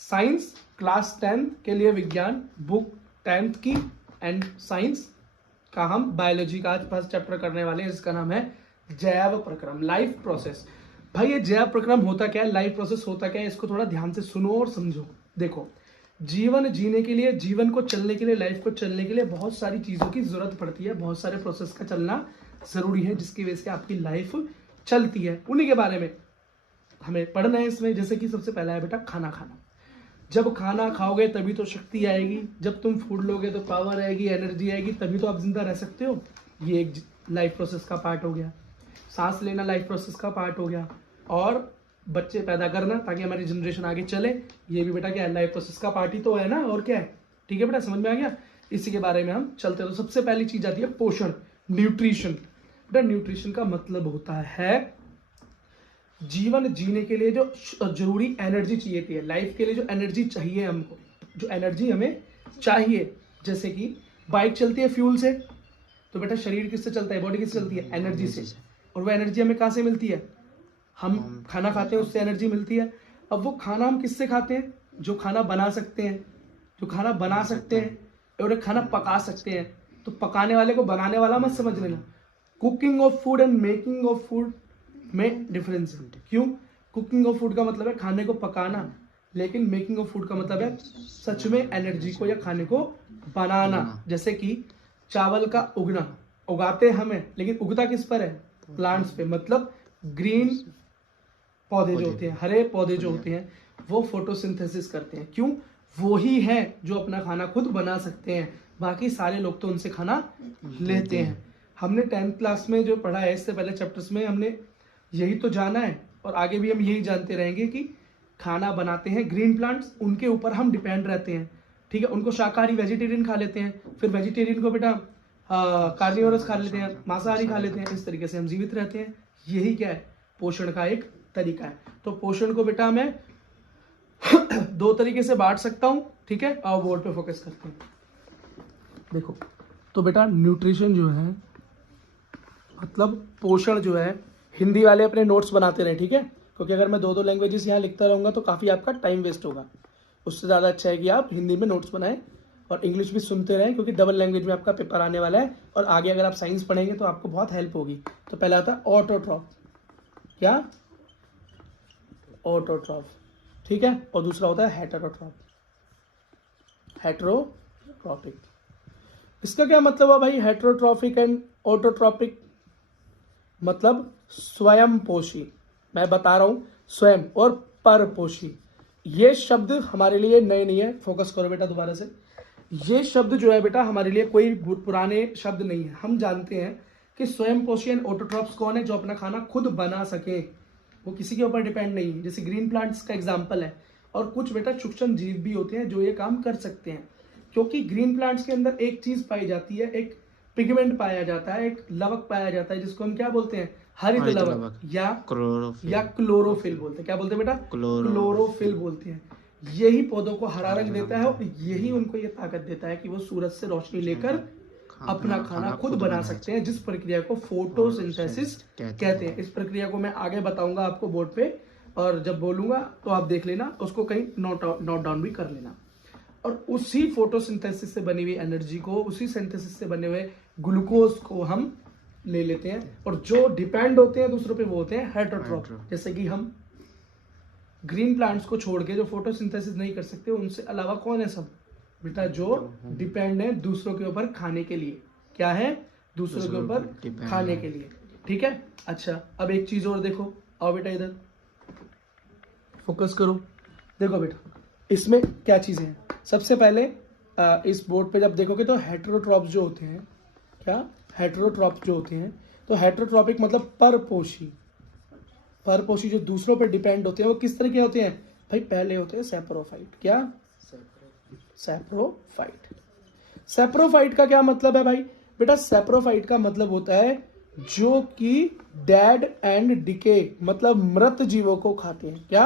Science class 10th के लिए विज्ञान बुक 10th की एंड साइंस का हम बायोलॉजी का आज फर्स्ट चैप्टर करने वाले हैं, जिसका नाम है जैव प्रक्रम, लाइफ प्रोसेस। भाई ये जैव प्रक्रम होता क्या है, लाइफ प्रोसेस होता क्या है, इसको थोड़ा ध्यान से सुनो और समझो। देखो, जीवन जीने के लिए, जीवन को चलने के लिए, लाइफ को चलने के लिए बहुत सारी चीजों की जरूरत पड़ती है, बहुत सारे प्रोसेस का चलना जरूरी है, जिसकी वजह से आपकी लाइफ चलती है। उन्हीं के बारे में हमें पढ़ना है इसमें। जैसे कि सबसे पहला है बेटा खाना खाना। जब खाना खाओगे तभी तो शक्ति आएगी, जब तुम फूड लोगे तो पावर आएगी, एनर्जी आएगी, तभी तो आप जिंदा रह सकते हो। ये एक लाइफ प्रोसेस का पार्ट हो गया। सांस लेना लाइफ प्रोसेस का पार्ट हो गया, और बच्चे पैदा करना ताकि हमारी जनरेशन आगे चले, ये भी बेटा क्या है, लाइफ प्रोसेस का पार्ट ही तो है ना, और क्या है। ठीक है बेटा, समझ में आ गया। इसी के बारे में हम चलते हैं। तो सबसे पहली चीज आती है पोषण, न्यूट्रिशन। बेटा न्यूट्रिशन का मतलब होता है जीवन जीने के लिए जो जरूरी एनर्जी चाहिए थी, लाइफ के लिए जो एनर्जी चाहिए हमको, जो एनर्जी हमें चाहिए। जैसे कि बाइक चलती है फ्यूल से, तो बेटा शरीर किससे चलता है, बॉडी किससे चलती है, एनर्जी से। और वो एनर्जी हमें कहाँ से मिलती है, हम खाना खाते हैं, उससे एनर्जी मिलती है। अब वो खाना हम किससे खाते हैं, जो खाना बना सकते हैं, जो खाना बना सकते हैं और खाना पका सकते हैं। तो पकाने वाले को बनाने वाला मत समझ लेना। Cooking of food and making of food में डिफरेंस है। क्यों? कुकिंग ऑफ फूड का मतलब है खाने को पकाना, लेकिन मेकिंग ऑफ फूड का मतलब है सच में एनर्जी को या खाने को बनाना। जैसे कि चावल का उगना, उगाते हमें, लेकिन उगता किस पर है, प्लांट्स पे। मतलब ग्रीन पौधे जो होते हैं, हरे पौधे जो होते हैं, वो फोटोसिंथेसिस करते हैं। क्यों? वो ही है जो अपना खाना खुद बना सकते हैं, बाकी सारे लोग तो उनसे खाना लेते हैं। हमने 10th क्लास में जो पढ़ा है, इससे पहले चैप्टर्स में हमने यही तो जाना है, और आगे भी हम यही जानते रहेंगे कि खाना बनाते हैं ग्रीन प्लांट्स, उनके ऊपर हम डिपेंड रहते हैं। ठीक है, उनको शाकाहारी वेजिटेरियन खा लेते हैं, फिर वेजिटेरियन को बेटा कार्निवोरस खा लेते हैं, मांसाहारी खा लेते हैं। इस तरीके से हम जीवित रहते हैं। यही क्या है, पोषण का एक तरीका है। तो पोषण को बेटा मैं दो तरीके से बांट सकता हूं। ठीक है, आओ बोर्ड पे फोकस करते हैं। देखो, तो बेटा न्यूट्रिशन जो है, मतलब पोषण जो है, हिंदी वाले अपने नोट्स बनाते रहे। ठीक है, क्योंकि अगर मैं दो लैंग्वेजेस यहाँ लिखता रहूंगा तो काफी आपका टाइम वेस्ट होगा। उससे ज्यादा अच्छा है कि आप हिंदी में नोट्स बनाएं और इंग्लिश भी सुनते रहें, क्योंकि डबल लैंग्वेज में आपका पेपर आने वाला है, और आगे अगर आप साइंस पढ़ेंगे तो आपको बहुत हेल्प होगी। तो पहला आता है ऑटोट्रॉफ। क्या? ऑटोट्रॉफ। ठीक है, और दूसरा होता है हेटेरोट्रॉफ, हेटेरोट्रॉपिक। इसका क्या मतलब है भाई, हेटेरोट्रॉफिक एंड ऑटोट्रॉपिक? मतलब स्वयं पोषी, मैं बता रहा हूं, स्वयं और परपोषी। ये शब्द हमारे लिए नए नहीं है। फोकस करो बेटा दोबारा से। ये शब्द जो है बेटा हमारे लिए कोई पुराने शब्द नहीं है। हम जानते हैं कि स्वयं पोषी एंड ऑटोट्रॉप्स कौन है, जो अपना खाना खुद बना सके, वो किसी के ऊपर डिपेंड नहीं है। जैसे ग्रीन प्लांट्स का एग्जाम्पल है। और कुछ बेटा सूक्ष्म जीव भी होते हैं जो ये काम कर सकते हैं, क्योंकि ग्रीन प्लांट्स के अंदर एक चीज पाई जाती है, एक पिगमेंट पाया जाता है, एक लवक पाया जाता है, जिसको हम क्या बोलते हैं, हरित लवक या क्लोरोफिल बोलते हैं। क्या बोलते हैं बेटा? क्लोरोफिल बोलते हैं। यही पौधों को हरा रंग देता है, और यही उनको ये ताकत देता है कि वो सूरज से रोशनी लेकर अपना खाना खुद बना सकते हैं, जिस प्रक्रिया को फोटोसिंथेसिस कहते हैं। इस प्रक्रिया को मैं आगे बताऊंगा आपको बोर्ड पे, और जब बोलूंगा तो आप देख लेना, उसको कहीं नोट डाउन भी कर लेना। और उसी फोटोसिंथेसिस से बनी हुई एनर्जी को, उसी सिंथेसिस से बने हुए ग्लूकोज को हम ले लेते हैं, और जो डिपेंड होते हैं दूसरों पे वो होते हैं हेटेरोट्रॉफ। जैसे कि हम ग्रीन प्लांट्स को छोड़ के जो फोटोसिंथेसिस नहीं कर सकते, उनसे अलावा कौन है सब बेटा, जो डिपेंड है दूसरों के ऊपर खाने के लिए। क्या है? दूसरों के ऊपर खाने के लिए। ठीक है, अच्छा अब एक चीज और देखो, आओ बेटा इधर फोकस करो। देखो बेटा, इसमें क्या चीजें हैं। सबसे पहले इस बोर्ड पे जब देखोगे तो हेटेरोट्रॉप्स जो होते हैं, क्या हेटेरोट्रॉप्स जो होते हैं, तो हेटेरोट्रॉपिक मतलब परपोषी। परपोषी जो दूसरों पर डिपेंड होते हैं, वो किस तरह के होते हैं भाई? पहले होते हैं सैप्रोफाइट। क्या? सैप्रोफाइट। सैप्रोफाइट का क्या मतलब है भाई? बेटा सैप्रोफाइट का मतलब होता है जो कि डेड एंड डिके, मतलब मृत जीवों को खाते हैं। क्या?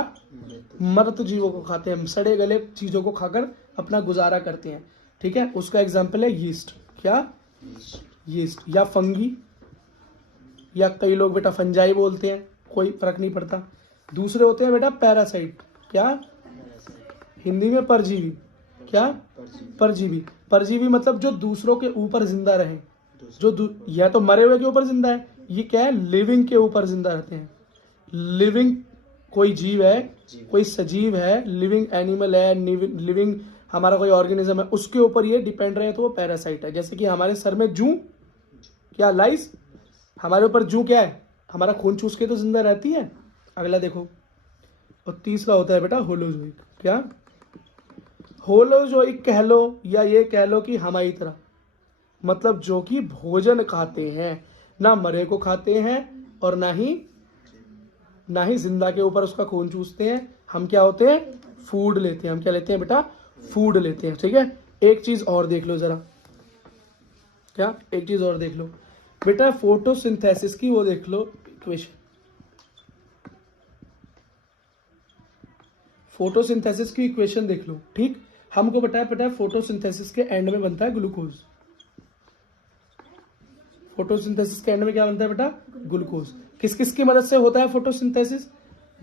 मृत जीवों को खाते हैं, सड़े गले चीजों को खाकर अपना गुजारा करते हैं। ठीक है, उसका एग्जाम्पल है यीस्ट। क्या? यीस्ट या फंगी, या कई लोग बेटा फंजाई बोलते हैं, कोई फर्क नहीं पड़ता। दूसरे होते हैं बेटा पैरासाइट। क्या? हिंदी में परजीवी। क्या? परजीवी। परजीवी मतलब जो दूसरों के ऊपर जिंदा रहे, या तो मरे हुए के ऊपर जिंदा है, ये क्या है, लिविंग के ऊपर जिंदा रहते हैं। लिविंग कोई जीव है, कोई सजीव है, लिविंग एनिमल है, लिविंग हमारा कोई ऑर्गेनिज्म है, उसके ऊपर ये डिपेंड रहे तो वो पैरासाइट है। जैसे कि हमारे सर में जूं, क्या लाइस, हमारे ऊपर जूं क्या है, हमारा खून चूस के तो जिंदा रहती है। अगला देखो, और तीसरा होता है बेटा होलोजोइक। क्या? होलोजोइक कह लो या ये कह लो कि हमारी तरह, मतलब जो कि भोजन खाते हैं, ना मरे को खाते हैं और ना ही जिंदा के ऊपर उसका खून चूसते हैं। हम क्या होते हैं? फूड लेते हैं। हम क्या लेते हैं बेटा? फूड लेते हैं। ठीक है, एक चीज और देख लो जरा। क्या? एक चीज और देख लो बेटा, फोटोसिंथेसिस की वो देख लो इक्वेशन। फोटोसिंथेसिस की इक्वेशन देख लो। ठीक, हमको बताया पता है फोटोसिंथेसिस के एंड में बनता है ग्लूकोज। फोटोसिंथेसिस के एंड में क्या बनता है बेटा? ग्लूकोज। किस किस की मदद से होता है फोटोसिंथेसिस?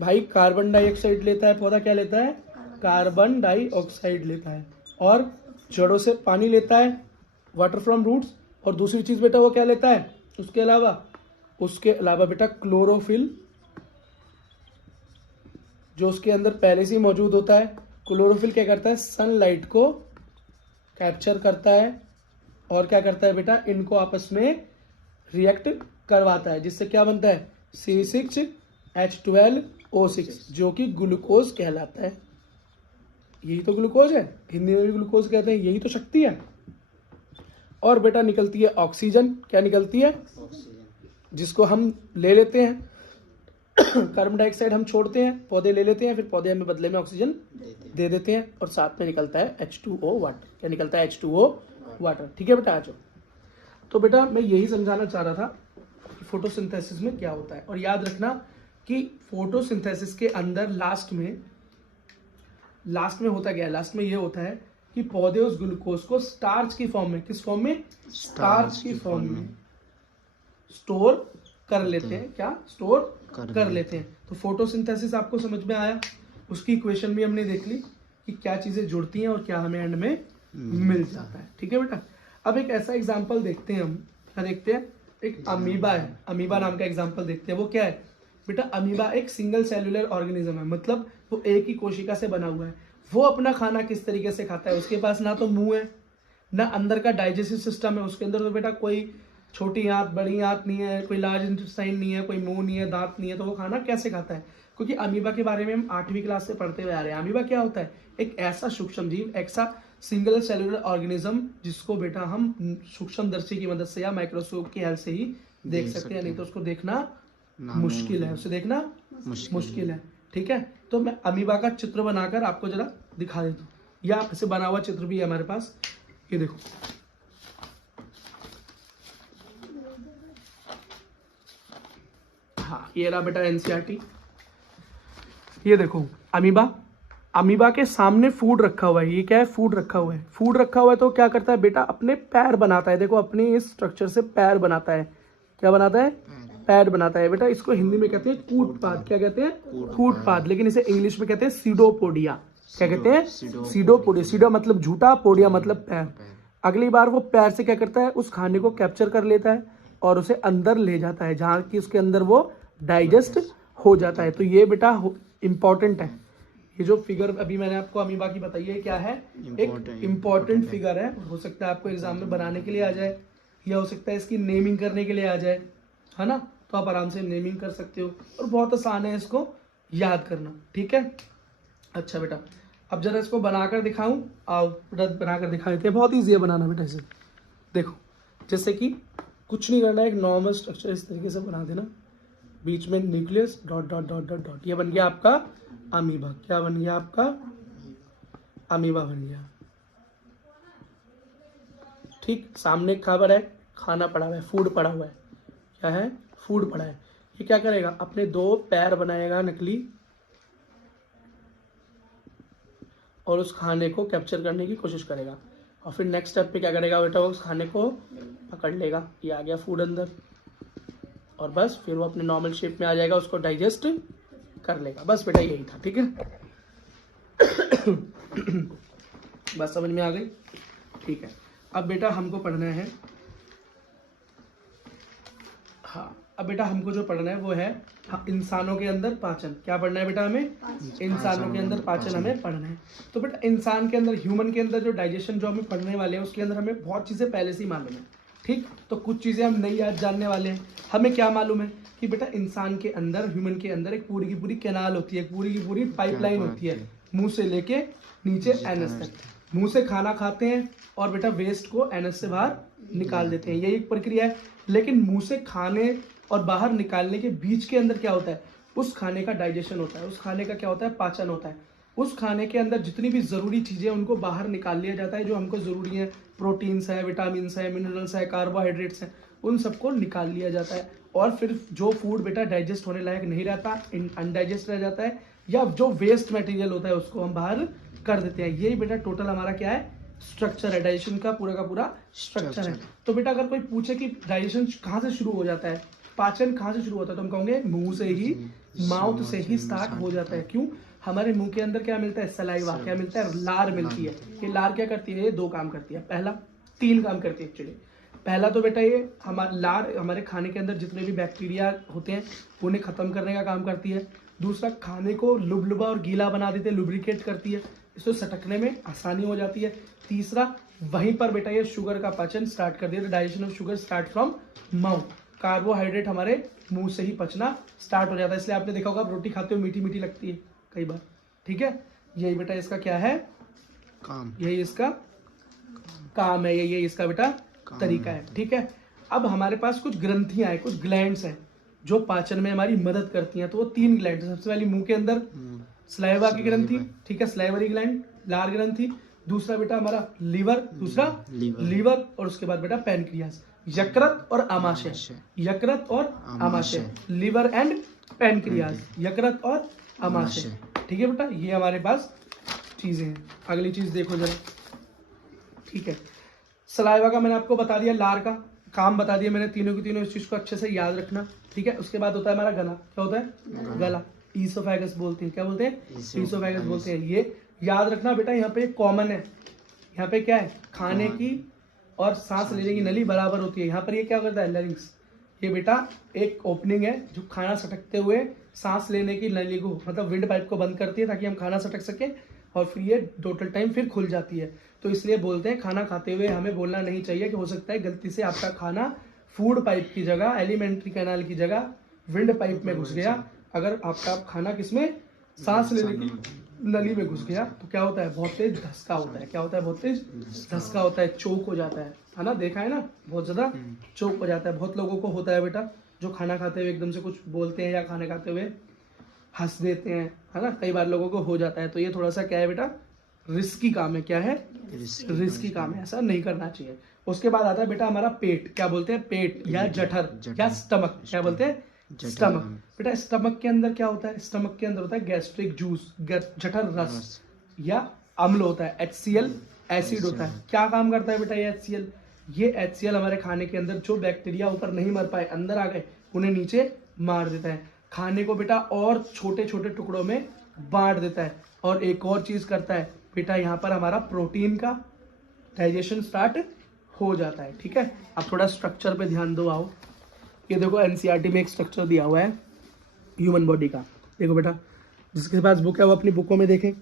भाई कार्बन डाइऑक्साइड लेता है पौधा, क्या लेता है? कार्बन डाइऑक्साइड लेता है। और जड़ों से पानी लेता है, वाटर फ्रॉम रूट्स। और दूसरी चीज बेटा वो क्या लेता है उसके अलावा बेटा क्लोरोफिल, जो उसके अंदर पहले से ही मौजूद होता है। क्लोरोफिल क्या करता है? सनलाइट को कैप्चर करता है और क्या करता है बेटा? इनको आपस में रिएक्ट करवाता है, जिससे क्या बनता है? C6H12O6, जो कि ग्लूकोज कहलाता है। यही तो ग्लूकोज है, हिंदी में भी ग्लूकोज कहते हैं, यही तो शक्ति है। और बेटा निकलती है ऑक्सीजन। क्या निकलती है? जिसको हम ले लेते हैं। कार्बन डाइऑक्साइड हम छोड़ते हैं, पौधे ले लेते हैं, फिर पौधे हमें बदले में ऑक्सीजन दे देते हैं, और साथ में निकलता है H2O वाटर। क्या निकलता है? H2O water. ठीक है बेटा, आ जाओ। तो बेटा मैं यही समझाना चाह रहा था कि फोटोसिंथेसिस में क्या होता है। और याद रखना कि फोटोसिंथेसिस के अंदर लास्ट में होता क्या है? लास्ट में ये होता है कि पौधे उस ग्लूकोज को स्टार्च की फॉर्म में, किस फॉर्म में? स्टार्च की फॉर्म में स्टोर कर लेते हैं। क्या? स्टोर कर लेते हैं। तो फोटोसिंथेसिस आपको समझ में आया, उसकी इक्वेशन भी हमने देख ली कि क्या चीजें जुड़ती हैं और क्या हमें एंड में मिल जाता है। ठीक है बेटा, अब एक ऐसा एग्जांपल देखते हैं हम। क्या देखते हैं? एक अमीबा है, अमीबा नाम का एग्जांपल देखते हैं। वो क्या है बेटा? अमीबा एक सिंगल सेलुलर ऑर्गेनिज्म है, मतलब वो एक ही कोशिका से बना हुआ है। वो अपना खाना किस तरीके से खाता है? उसके पास ना तो मुंह है, ना अंदर का डाइजेस्टिव सिस्टम है। उसके अंदर तो बेटा कोई छोटी आंत, बड़ी आंत नहीं है, कोई लार्ज इंटेस्टाइन नहीं है, कोई मुंह नहीं है, दांत नहीं है। तो वो खाना कैसे खाता है? क्योंकि अमीबा के बारे में हम 8वीं क्लास से पढ़ते हुए आ रहे हैं। अमीबा क्या होता है? एक ऐसा सूक्ष्म जीव, ऐसा सिंगल सेलुलर ऑर्गेनिज्म जिसको बेटा हम सूक्ष्मदर्शी की मदद से या माइक्रोस्कोप की हेल्प से ही देख सकते हैं, नहीं तो उसको देखना मुश्किल है, उसे देखना मुश्किल है। ठीक है, तो मैं अमीबा का चित्र बनाकर आपको जरा दिखा देता हूँ, या ऐसे बना हुआ चित्र भी है हमारे पास। ये देखो, हाँ ये रहा बेटा एनसीईआरटी। ये देखो अमीबा के सामने फूड रखा हुआ है। ये क्या है? फूड रखा हुआ है। फूड रखा हुआ है तो क्या करता है बेटा? अपने पैर बनाता है। देखो अपने इस स्ट्रक्चर से पैर बनाता है। क्या बनाता है? पैर बनाता है बेटा। इसको हिंदी में कहते हैं कूटपाद। क्या कहते हैं? कूटपाद। लेकिन इसे इंग्लिश में कहते हैं सीडोपोडिया। क्या कहते हैं? सीडोपोडिया। सीडो मतलब झूठा, पोडिया मतलब पैर। अगली बार वो पैर से क्या करता है? उस खाने को कैप्चर कर लेता है और उसे अंदर ले जाता है, जहाँ की उसके अंदर वो डाइजेस्ट हो जाता है। तो ये बेटा इंपॉर्टेंट है। ये जो फिगर अभी मैंने आपको अमीबा की बताई है, क्या है? एक इम्पॉर्टेंट फिगर है। हो सकता है आपको एग्जाम में बनाने के लिए आ जाए, या हो सकता है इसकी नेमिंग करने के लिए आ जाए, है ना? तो आप आराम से नेमिंग कर सकते हो, और बहुत आसान है इसको याद करना। ठीक है, अच्छा बेटा अब जरा इसको बनाकर दिखाऊं। आप बनाकर दिखा देते हैं, बहुत ईजी है बनाना बेटा इसे। देखो जैसे कि कुछ नहीं करना है, एक नॉर्मल स्ट्रक्चर इस तरीके से बना देना, बीच में nucleus, dot dot dot dot dot. ये बन गया आपका अमीबा। क्या बन गया आपका? अमीबा बन गया। ठीक, सामने खबर है, खाना पड़ा हुआ है, फूड पड़ा हुआ है। क्या है? फूड पड़ा है। ये क्या करेगा? अपने 2 पैर बनाएगा नकली, और उस खाने को कैप्चर करने की कोशिश करेगा। और फिर नेक्स्ट स्टेप पे क्या करेगा बेटा? वो उस खाने को पकड़ लेगा। ये आ गया फूड अंदर, और बस फिर वो अपने नॉर्मल शेप में आ जाएगा, उसको डाइजेस्ट कर लेगा। बस बेटा यही था। ठीक है, बात समझ में आ गई? ठीक है, अब बेटा हमको पढ़ना है, हाँ अब बेटा हमको जो पढ़ना है वो है इंसानों के अंदर पाचन। क्या पढ़ना है बेटा हमें? इंसानों के अंदर पाचन हमें पढ़ना है। तो बेटा इंसान के अंदर, ह्यूमन के अंदर जो डाइजेशन जो हमें पढ़ने वाले हैं उसके अंदर हमें बहुत चीज़ें पहले से ही मालूम है, ठीक। तो कुछ चीज़ें हम नई आज जानने वाले हैं। हमें क्या मालूम है कि बेटा इंसान के अंदर, ह्यूमन के अंदर एक पूरी की पूरी कैनाल होती है, पूरी की पूरी पाइपलाइन होती है, मुंह से लेके नीचे एनस तक। मुंह से खाना खाते हैं और बेटा वेस्ट को एनस से बाहर निकाल देते हैं, यही एक प्रक्रिया है। लेकिन मुंह से खाने और बाहर निकालने के बीच के अंदर क्या होता है? उस खाने का डाइजेशन होता है, उस खाने का क्या होता है? पाचन होता है। उस खाने के अंदर जितनी भी ज़रूरी चीज़ें उनको बाहर निकाल लिया जाता है, जो हमको ज़रूरी है, प्रोटीन्स है, विटामिन्स है, मिनरल्स है, कार्बोहाइड्रेट्स हैं, उन सबको निकाल लिया जाता है। और फिर जो फूड बेटा डाइजेस्ट होने लायक नहीं रहता, अनडाइजेस्ट रह जाता है, या जो वेस्ट मटेरियल होता है उसको हम बाहर कर देते हैं। यही बेटा टोटल हमारा क्या है? स्ट्रक्चर है, डाइजेशन का पूरा स्ट्रक्चर है। तो बेटा अगर कोई पूछे कि डाइजेशन कहाँ से शुरू हो जाता है, पाचन कहाँ से शुरू होता है, तो हम कहोंगे मुंह से ही, माउथ से ही स्टार्ट हो जाता है। क्यों? हमारे मुंह के अंदर क्या मिलता है? सलाइवा। क्या मिलता है? लार मिलती है। ये लार क्या करती है? ये 2 काम करती है। पहला, 3 काम करती है एक्चुअली। पहला तो बेटा ये हमारा लार हमारे खाने के अंदर जितने भी बैक्टीरिया होते हैं उन्हें खत्म करने का काम करती है। दूसरा, खाने को लुबलुबा और गीला बना देती है, लुब्रिकेट करती है, इसको सटकने में आसानी हो जाती है। तीसरा, वहीं पर बेटा ये शुगर का पाचन स्टार्ट कर दिया, digestion of sugar start from mouth. Carbohydrate हमारे मुंह से ही पचना स्टार्ट हो जाता है। इसलिए आपने देखा होगा रोटी खाते हुए मीठी मीठी लगती है कई बार, ठीक है। यही बेटा इसका क्या है? काम। यही इसका काम है, यही इसका बेटा तरीका है, ठीक है। अब हमारे पास कुछ ग्रंथियां हैं, कुछ ग्लैंड्स हैं जो पाचन में हमारी मदद करती हैं। तो वो 3 ग्लैंड, सबसे पहले मुंह के अंदर सलाइवा की ग्रंथि, ठीक है, सलाइवरी ग्लैंड, लार ग्रंथि। दूसरा बेटा हमारा लीवर, दूसरा लीवर, और उसके बाद बेटा पैनक्रियास, यकृत और आमाशय, यकृत और आमाशय, लिवर एंड पैनक्रियास, यकृत और आमाशय, ठीक है बेटा। ये हमारे पास चीजें हैं। अगली चीज देखो जरा, ठीक है। सलाइवा का मैंने आपको बता दिया, लार का काम बता दिया मैंने, तीनों की तीनों। इस चीज को अच्छे से याद रखना, ठीक है। उसके बाद होता है हमारा गला। क्या होता है? गला। ईसोफेगस बोलते हैं। क्या बोलते हैं? ईसोफेगस बोलते हैं। ये याद रखना बेटा, यहाँ पे कॉमन है। यहाँ पे क्या है? खाने की और सांस लेने की नली बराबर होती है। यहाँ पर ये क्या करता है? लैरिंक्स। ये बेटा एक ओपनिंग है जो खाना सटकते हुए सांस लेने की नली को, मतलब विंड पाइप को बंद करती है ताकि हम खाना सटक सके, और फिर ये टोटल टाइम फिर खुल जाती है। तो इसलिए बोलते हैं खाना खाते हुए हमें बोलना नहीं चाहिए कि हो सकता है गलती से आपका खाना फूड पाइप की जगह, एलिमेंट्री कैनाल की जगह विंड पाइप में घुस गया। अगर आपका खाना किसमें? सांस लेने की नली में घुस गया तो क्या होता है? बहुत तेज धसका होता है। क्या होता है? बहुत तेज धसका होता है, चोक हो जाता है ना। देखा है ना, बहुत ज्यादा चोक हो जाता है। बहुत लोगों को होता है बेटा, जो खाना खाते हुए एकदम से कुछ बोलते हैं या खाना खाते हुए हंस देते हैं, है ना, कई बार लोगों को हो जाता है। तो ये थोड़ा सा क्या है बेटा? रिस्की काम है। क्या है? रिस्की काम है, ऐसा नहीं करना चाहिए। उसके बाद आता है बेटा हमारा पेट। क्या बोलते हैं? पेट या जठर या स्टमक। क्या बोलते हैं? स्टमक। बेटा स्टमक के अंदर क्या होता है? स्टमक के अंदर होता है गैस्ट्रिक जूस, जठर रस या अम्ल होता है, HCl एसिड होता है। क्या काम करता है बेटा ये HCl? ये HCl हमारे खाने के अंदर जो बैक्टीरिया ऊपर नहीं मर पाए, अंदर आ गए, उन्हें नीचे मार देता है। खाने को बेटा और छोटे छोटे टुकड़ों में बांट देता है। और एक और चीज करता है बेटा, यहाँ पर हमारा प्रोटीन का डाइजेशन स्टार्ट हो जाता है, ठीक है। अब थोड़ा स्ट्रक्चर पे ध्यान दो, आओ। ये देखो NCERT में एक स्ट्रक्चर दिया हुआ है ह्यूमन बॉडी का। देखो बेटा, जिसके पास बुक है वो अपनी बुकों में देखे।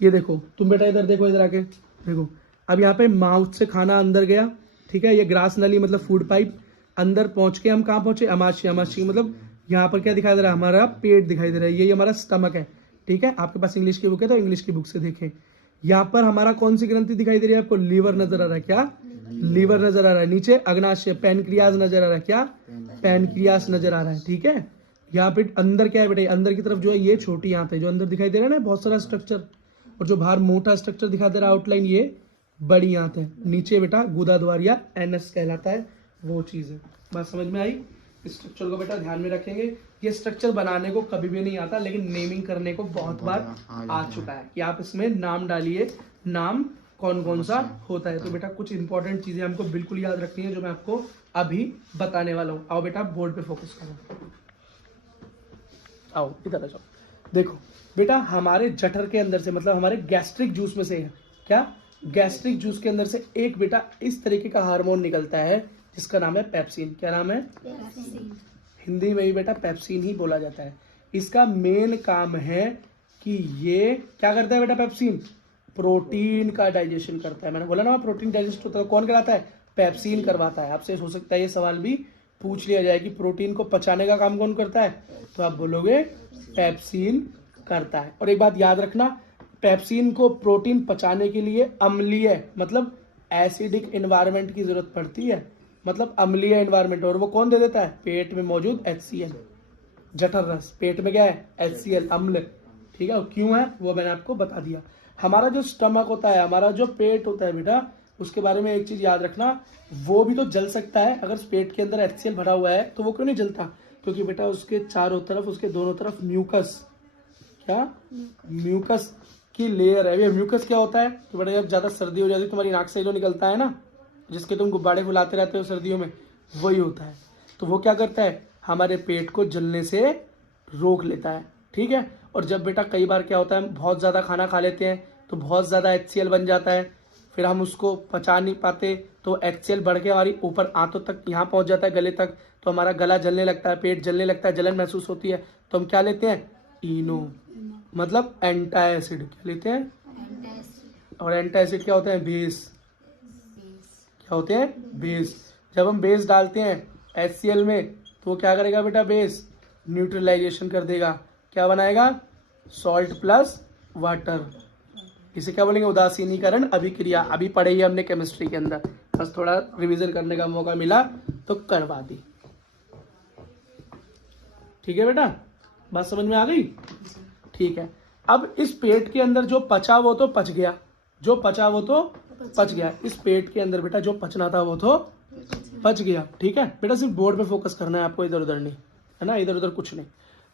ये देखो, तुम बेटा इधर देखो, इधर आके देखो। अब यहाँ पे माउथ से खाना अंदर गया, ठीक है। ये ग्रास नली मतलब फूड पाइप, अंदर पहुंच के हम कहाँ पहुंचे? अमाशय। अमाशय मतलब यहाँ पर क्या दिखाई दे रहा है? हमारा पेट दिखाई दे रहा है। यही हमारा स्टमक है, ठीक है। आपके पास इंग्लिश की बुक है तो इंग्लिश की बुक से देखें। यहाँ पर हमारा कौन सी ग्रंथि दिखाई दे रही है आपको? लीवर नजर आ रहा है। क्या? लीवर नजर आ रहा है। नीचे अग्नाशय, पैनक्रियाज नजर आ रहा है। क्या? पैनक्रियास नजर आ रहा है, ठीक है। यहाँ पे अंदर क्या है बेटा? अंदर की तरफ जो है ये छोटी आंत है, जो अंदर दिखाई दे रहा है ना बहुत सारा स्ट्रक्चर, और जो बाहर मोटा स्ट्रक्चर दिखाई दे रहा है आउटलाइन, ये बड़ी आंत है। नीचे बेटा गुदा द्वार या एनस कहलाता है, वो चीज है। बात समझ में आई? स्ट्रक्चर को बेटा ध्यान में रखेंगे। ये स्ट्रक्चर बनाने को कभी भी नहीं आता, लेकिन नेमिंग करने को बहुत बार आ चुका है कि आप इसमें नाम डालिए, नाम कौन कौन सा होता है। तो बेटा कुछ इंपॉर्टेंट चीजें हमको बिल्कुल याद रखनी है जो मैं आपको अभी बताने वाला हूँ। आओ बेटा बोर्ड पे फोकस करो, आओ इधर आ जाओ। देखो बेटा, हमारे जठर के अंदर से, मतलब हमारे गैस्ट्रिक जूस में से है क्या, गैस्ट्रिक जूस के अंदर से एक बेटा इस तरीके का हार्मोन निकलता है जिसका नाम है पेप्सिन। क्या नाम है? हिंदी में भी बेटा पेप्सिन ही बोला जाता है। इसका मेन काम है कि ये क्या करता है बेटा, पेप्सिन प्रोटीन का डाइजेशन करता है। मैंने बोला ना प्रोटीन डाइजेस्ट होता है, कौन कराता है? पेप्सिन करवाता है। आपसे हो सकता है ये सवाल भी पूछ लिया जाए कि प्रोटीन को पचाने का काम कौन करता है, तो आप बोलोगे पेप्सिन करता है। और एक बात याद रखना, पेप्सिन को प्रोटीन पचाने के लिए अम्लीय मतलब एसिडिक एनवायरनमेंट की जरूरत पड़ती है, मतलब अम्लीय एनवायरनमेंट, और वो कौन दे देता है? पेट में मौजूद HCl, जठर रस। पेट में क्या है? HCl, अम्ल। ठीक है, क्यों है वो मैंने आपको बता दिया। हमारा जो स्टमक होता है, हमारा जो पेट होता है बेटा, उसके बारे में एक चीज याद रखना, वो भी तो जल सकता है। अगर पेट के अंदर HCl भरा हुआ है तो वो क्यों नहीं जलता? क्योंकि बेटा उसके चारों तरफ, उसके दोनों तरफ म्यूकस, क्या म्यूकस की लेयर है। ये म्यूकस क्या होता है कि बेटा जब ज्यादा सर्दी हो जाती है, तुम्हारी नाक से जो निकलता है ना, जिसके तुम गुब्बारे फुलाते रहते हो सर्दियों में, वही होता है। तो वो क्या करता है? हमारे पेट को जलने से रोक लेता है। ठीक है, और जब बेटा कई बार क्या होता है, हम बहुत ज़्यादा खाना खा लेते हैं तो बहुत ज़्यादा HCl बन जाता है, फिर हम उसको पचा नहीं पाते, तो HCl बढ़ के हमारी ऊपर आंतों तक यहाँ पहुँच जाता है, गले तक, तो हमारा गला जलने लगता है, पेट जलने लगता है, जलन महसूस होती है। तो हम क्या लेते हैं? इनो, मतलब एंटासिड। क्या लेते हैं? और एंटासिड क्या होते हैं? बेस। क्या होते हैं? बेस। जब हम बेस डालते हैं HCl में तो वो क्या करेगा बेटा? बेस न्यूट्रलाइजेशन कर देगा। क्या बनाएगा? Salt plus water. इसे क्या बोलेंगे? उदासीनीकरण अभिक्रिया। अभी पढ़े ही हमने केमिस्ट्री के अंदर, बस थोड़ा रिवीजन करने का मौका मिला तो करवा दी। ठीक है बेटा, बात समझ में आ गई? ठीक है, अब इस पेट के अंदर जो पचा वो तो पच गया, जो पचा वो तो पच गया। इस पेट के अंदर बेटा जो पचना था वो तो पच गया। ठीक है बेटा, सिर्फ बोर्ड पे फोकस करना है आपको, इधर उधर नहीं, है ना, इधर उधर कुछ नहीं।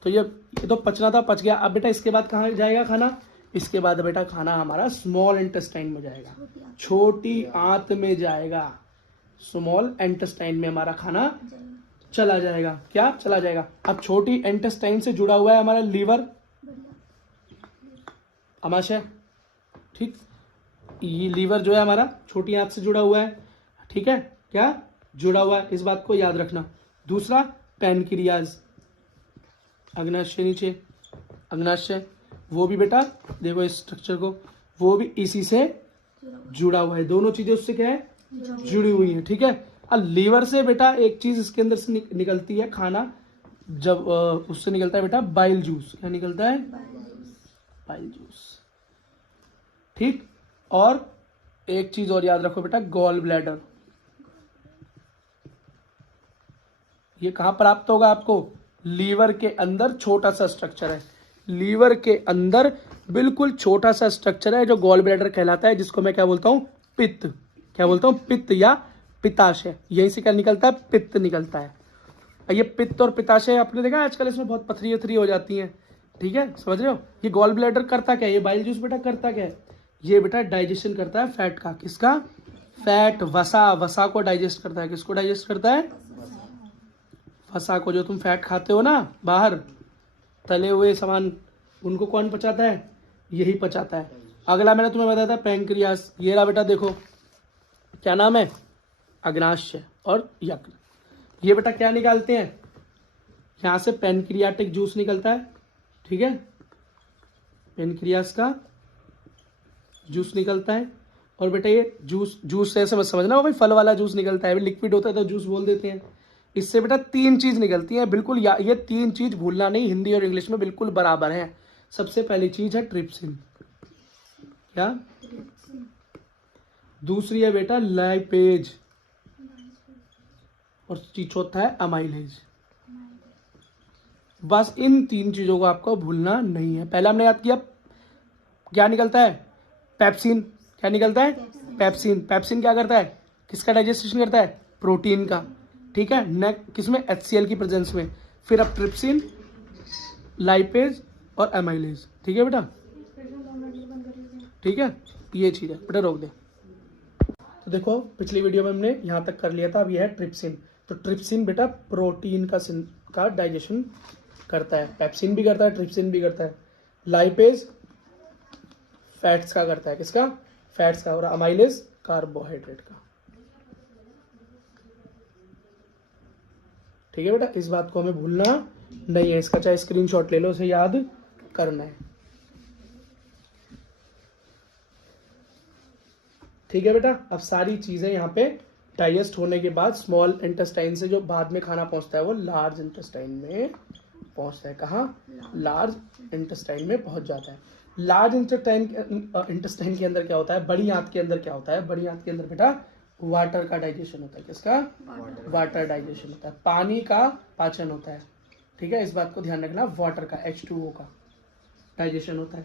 तो ये तो पचना था, पच गया। अब बेटा इसके बाद कहाँ जाएगा खाना? इसके बाद बेटा खाना हमारा स्मॉल इंटेस्टाइन में जाएगा, छोटी आंत में जाएगा। स्मॉल इंटेस्टाइन में हमारा खाना चला जाएगा। क्या चला जाएगा? अब छोटी इंटेस्टाइन से जुड़ा हुआ है हमारा लीवर, आमाशय। ठीक, ये लीवर जो है हमारा छोटी आंत से जुड़ा हुआ है। ठीक है, क्या जुड़ा हुआ है, इस बात को याद रखना। दूसरा पैनक्रियाज, अग्नाशय नीचे, अग्नाशय, वो भी बेटा देखो इस स्ट्रक्चर को, वो भी इसी से जुड़ा हुआ है। दोनों चीजें उससे क्या है? जुड़ी हुई है। ठीक है, अब लीवर से बेटा एक चीज इसके अंदर से निकलती है खाना, जब उससे निकलता है बेटा बाइल जूस। क्या निकलता है? Bile juice. ठीक, और एक चीज और याद रखो बेटा, गॉल ब्लैडर। ये कहां प्राप्त होगा आपको? लीवर के अंदर छोटा सा स्ट्रक्चर है, लीवर के अंदर बिल्कुल छोटा सा स्ट्रक्चर है जो गॉल ब्लैडर कहलाता है, जिसको मैं क्या बोलता हूं? पित्त। क्या बोलता हूं? पित्त या पित्ताशय। यहीं से क्या निकलता है? पित्त निकलता है। ये पित्त और पित्ताशय आपने देखा आजकल इसमें बहुत पथरी वथरी हो जाती है। ठीक है, समझ रहे हो? ये गॉल ब्लैडर करता क्या है? ये बाइल जूस बेटा करता क्या है? ये बेटा डाइजेशन करता है फैट का। किसका? फैट, वसा। वसा को डाइजेस्ट करता है। किसको डाइजेस्ट करता है? वसा को। जो तुम फैट खाते हो ना बाहर, तले हुए सामान, उनको कौन पचाता है? यही पचाता है। अगला मैंने तुम्हें बताया था पैंक्रियास। ये रहा बेटा, देखो क्या नाम है? अग्नाशय और यकृत। ये बेटा क्या निकालते हैं? यहां से पैनक्रियाटिक जूस निकलता है। ठीक है, पैनक्रियास का जूस निकलता है। और बेटा ये जूस से ऐसे समझना हो भाई, फल वाला जूस निकलता है, लिक्विड होता है तो जूस बोल देते हैं। इससे बेटा 3 चीज निकलती है बिल्कुल, ये 3 चीज भूलना नहीं, हिंदी और इंग्लिश में बिल्कुल बराबर है। सबसे पहली चीज है ट्रिप्सिन। क्या? दूसरी है बेटा लाइपेज, और चौथा है अमाइलेज। बस इन 3 चीजों को आपको भूलना नहीं है। पहले हमने याद किया क्या निकलता है? पेप्सिन। क्या निकलता है? पेप्सिन। पेप्सिन क्या करता है? किसका डाइजेस्टेशन करता है? प्रोटीन का। ठीक है, नेक्स्ट किसमें? HCl की प्रेजेंस में। फिर अब ट्रिप्सिन, लाइपेज और एमाइलेज। ठीक है बेटा, ठीक है, ये चीज है बेटा, रोक दे। तो देखो पिछली वीडियो में हमने यहाँ तक कर लिया था, अब यह है ट्रिप्सिन। तो ट्रिप्सिन बेटा प्रोटीन का डाइजेशन करता है, पेप्सिन भी करता है, ट्रिप्सिन भी करता है। लाइपेज फैट्स का करता है, किसका? फैट्स का। और अमाइलेज कार्बोहाइड्रेट का। ठीक है बेटा, इस बात को हमें भूलना नहीं है, इसका चाहे स्क्रीनशॉट ले लो, उसे याद करना है। ठीक है बेटा, अब सारी चीजें यहाँ पे डाइजेस्ट होने के बाद स्मॉल इंटेस्टाइन से जो बाद में खाना पहुंचता है वो लार्ज इंटेस्टाइन में पहुंचता है। कहाँ? लार्ज इंटेस्टाइन में पहुंच जाता है। लार्ज इंटेस्टाइन के अंदर क्या होता है? बड़ी आंत के अंदर क्या होता है? बड़ी आंत के अंदर बेटा वाटर का डाइजेशन होता है। किसका? वाटर डाइजेशन होता है, पानी का पाचन होता है। ठीक है, इस बात को ध्यान रखना, वाटर का H2O का डाइजेशन होता है।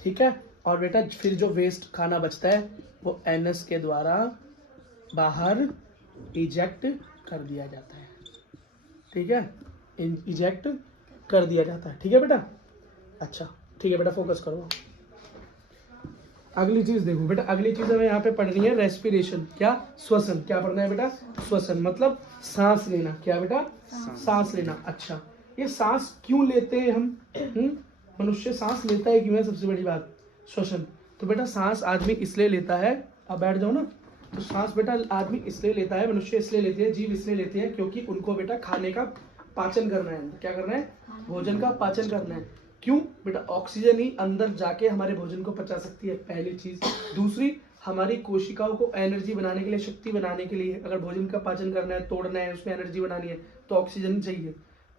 ठीक है, और बेटा फिर जो वेस्ट खाना बचता है वो एनस के द्वारा बाहर इजेक्ट कर दिया जाता है। ठीक है, इजेक्ट कर दिया जाता है। ठीक है बेटा, अच्छा ठीक है बेटा, फोकस करो। अगली चीज देखो बेटा, अगली चीज हमें यहाँ पे पढ़नी है रेस्पिरेशन। क्या? श्वसन। क्या पढ़ना है बेटा? श्वसन मतलब सांस लेना। क्या बेटा? सांस लेना। अच्छा, ये सांस क्यों लेते हैं हम? मनुष्य सांस लेता है क्यों है सबसे बड़ी बात? श्वसन। तो बेटा सांस आदमी इसलिए लेता है, अब बैठ जाओ ना, तो सांस बेटा आदमी इसलिए लेता है, मनुष्य इसलिए लेते हैं, जीव इसलिए लेते हैं क्योंकि उनको बेटा खाने का पाचन करना है। क्या करना है? भोजन का पाचन करना है। क्यों बेटा? ऑक्सीजन ही अंदर जाके हमारे भोजन को पचा सकती है, पहली चीज। दूसरी, हमारी कोशिकाओं को एनर्जी बनाने के लिए, शक्ति बनाने के लिए, अगर भोजन का पाचन करना है, तोड़ना है, उसमें एनर्जी बनानी है तो ऑक्सीजन चाहिए।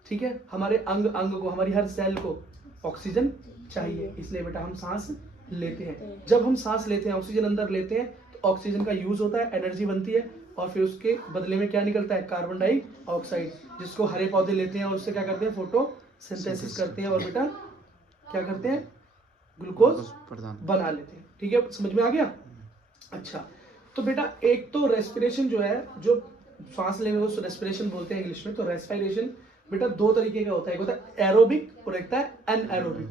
ठीक है, हमारे अंग अंग को, हमारी हर सेल को ऑक्सीजन चाहिए, इसलिए बेटा हम सांस लेते हैं। जब हम सांस लेते हैं, ऑक्सीजन अंदर लेते हैं, तो ऑक्सीजन का यूज होता है, एनर्जी बनती है, और फिर उसके बदले में क्या निकलता है? कार्बन डाइऑक्साइड, जिसको हरे पौधे लेते हैं और उससे क्या करते हैं? फोटोसिंथेसिस करते हैं और बेटा क्या करते हैं? ग्लूकोज बना लेते हैं। ठीक है, समझ में आ गया? अच्छा, तो बेटा एक तो रेस्पिरेशन जो है, जो सांस लेने को रेस्पिरेशन बोलते हैं इंग्लिश में, तो रेस्पिरेशन बेटा दो तरीके का होता है, एक होता है एरोबिक और एक होता है एनएरोबिक,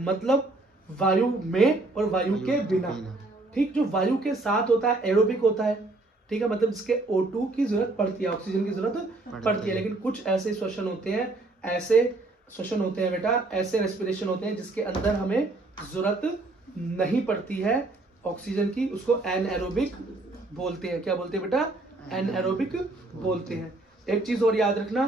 मतलब वायु में और वायु के बिना। ठीक, जो वायु के साथ होता है एरोबिक होता है। ठीक है, मतलब जिसके O2 की जरूरत पड़ती है, ऑक्सीजन की जरूरत पड़ती है। लेकिन कुछ ऐसे श्वसन होते हैं, ऐसे श्वसन होते हैं बेटा, ऐसे रेस्पिरेशन होते हैं जिसके अंदर हमें जरूरत नहीं पड़ती है ऑक्सीजन की, उसको एनएरोबिक बोलते हैं। क्या बोलते हैं बेटा? एनएरोबिक बोलते हैं। एक चीज और याद रखना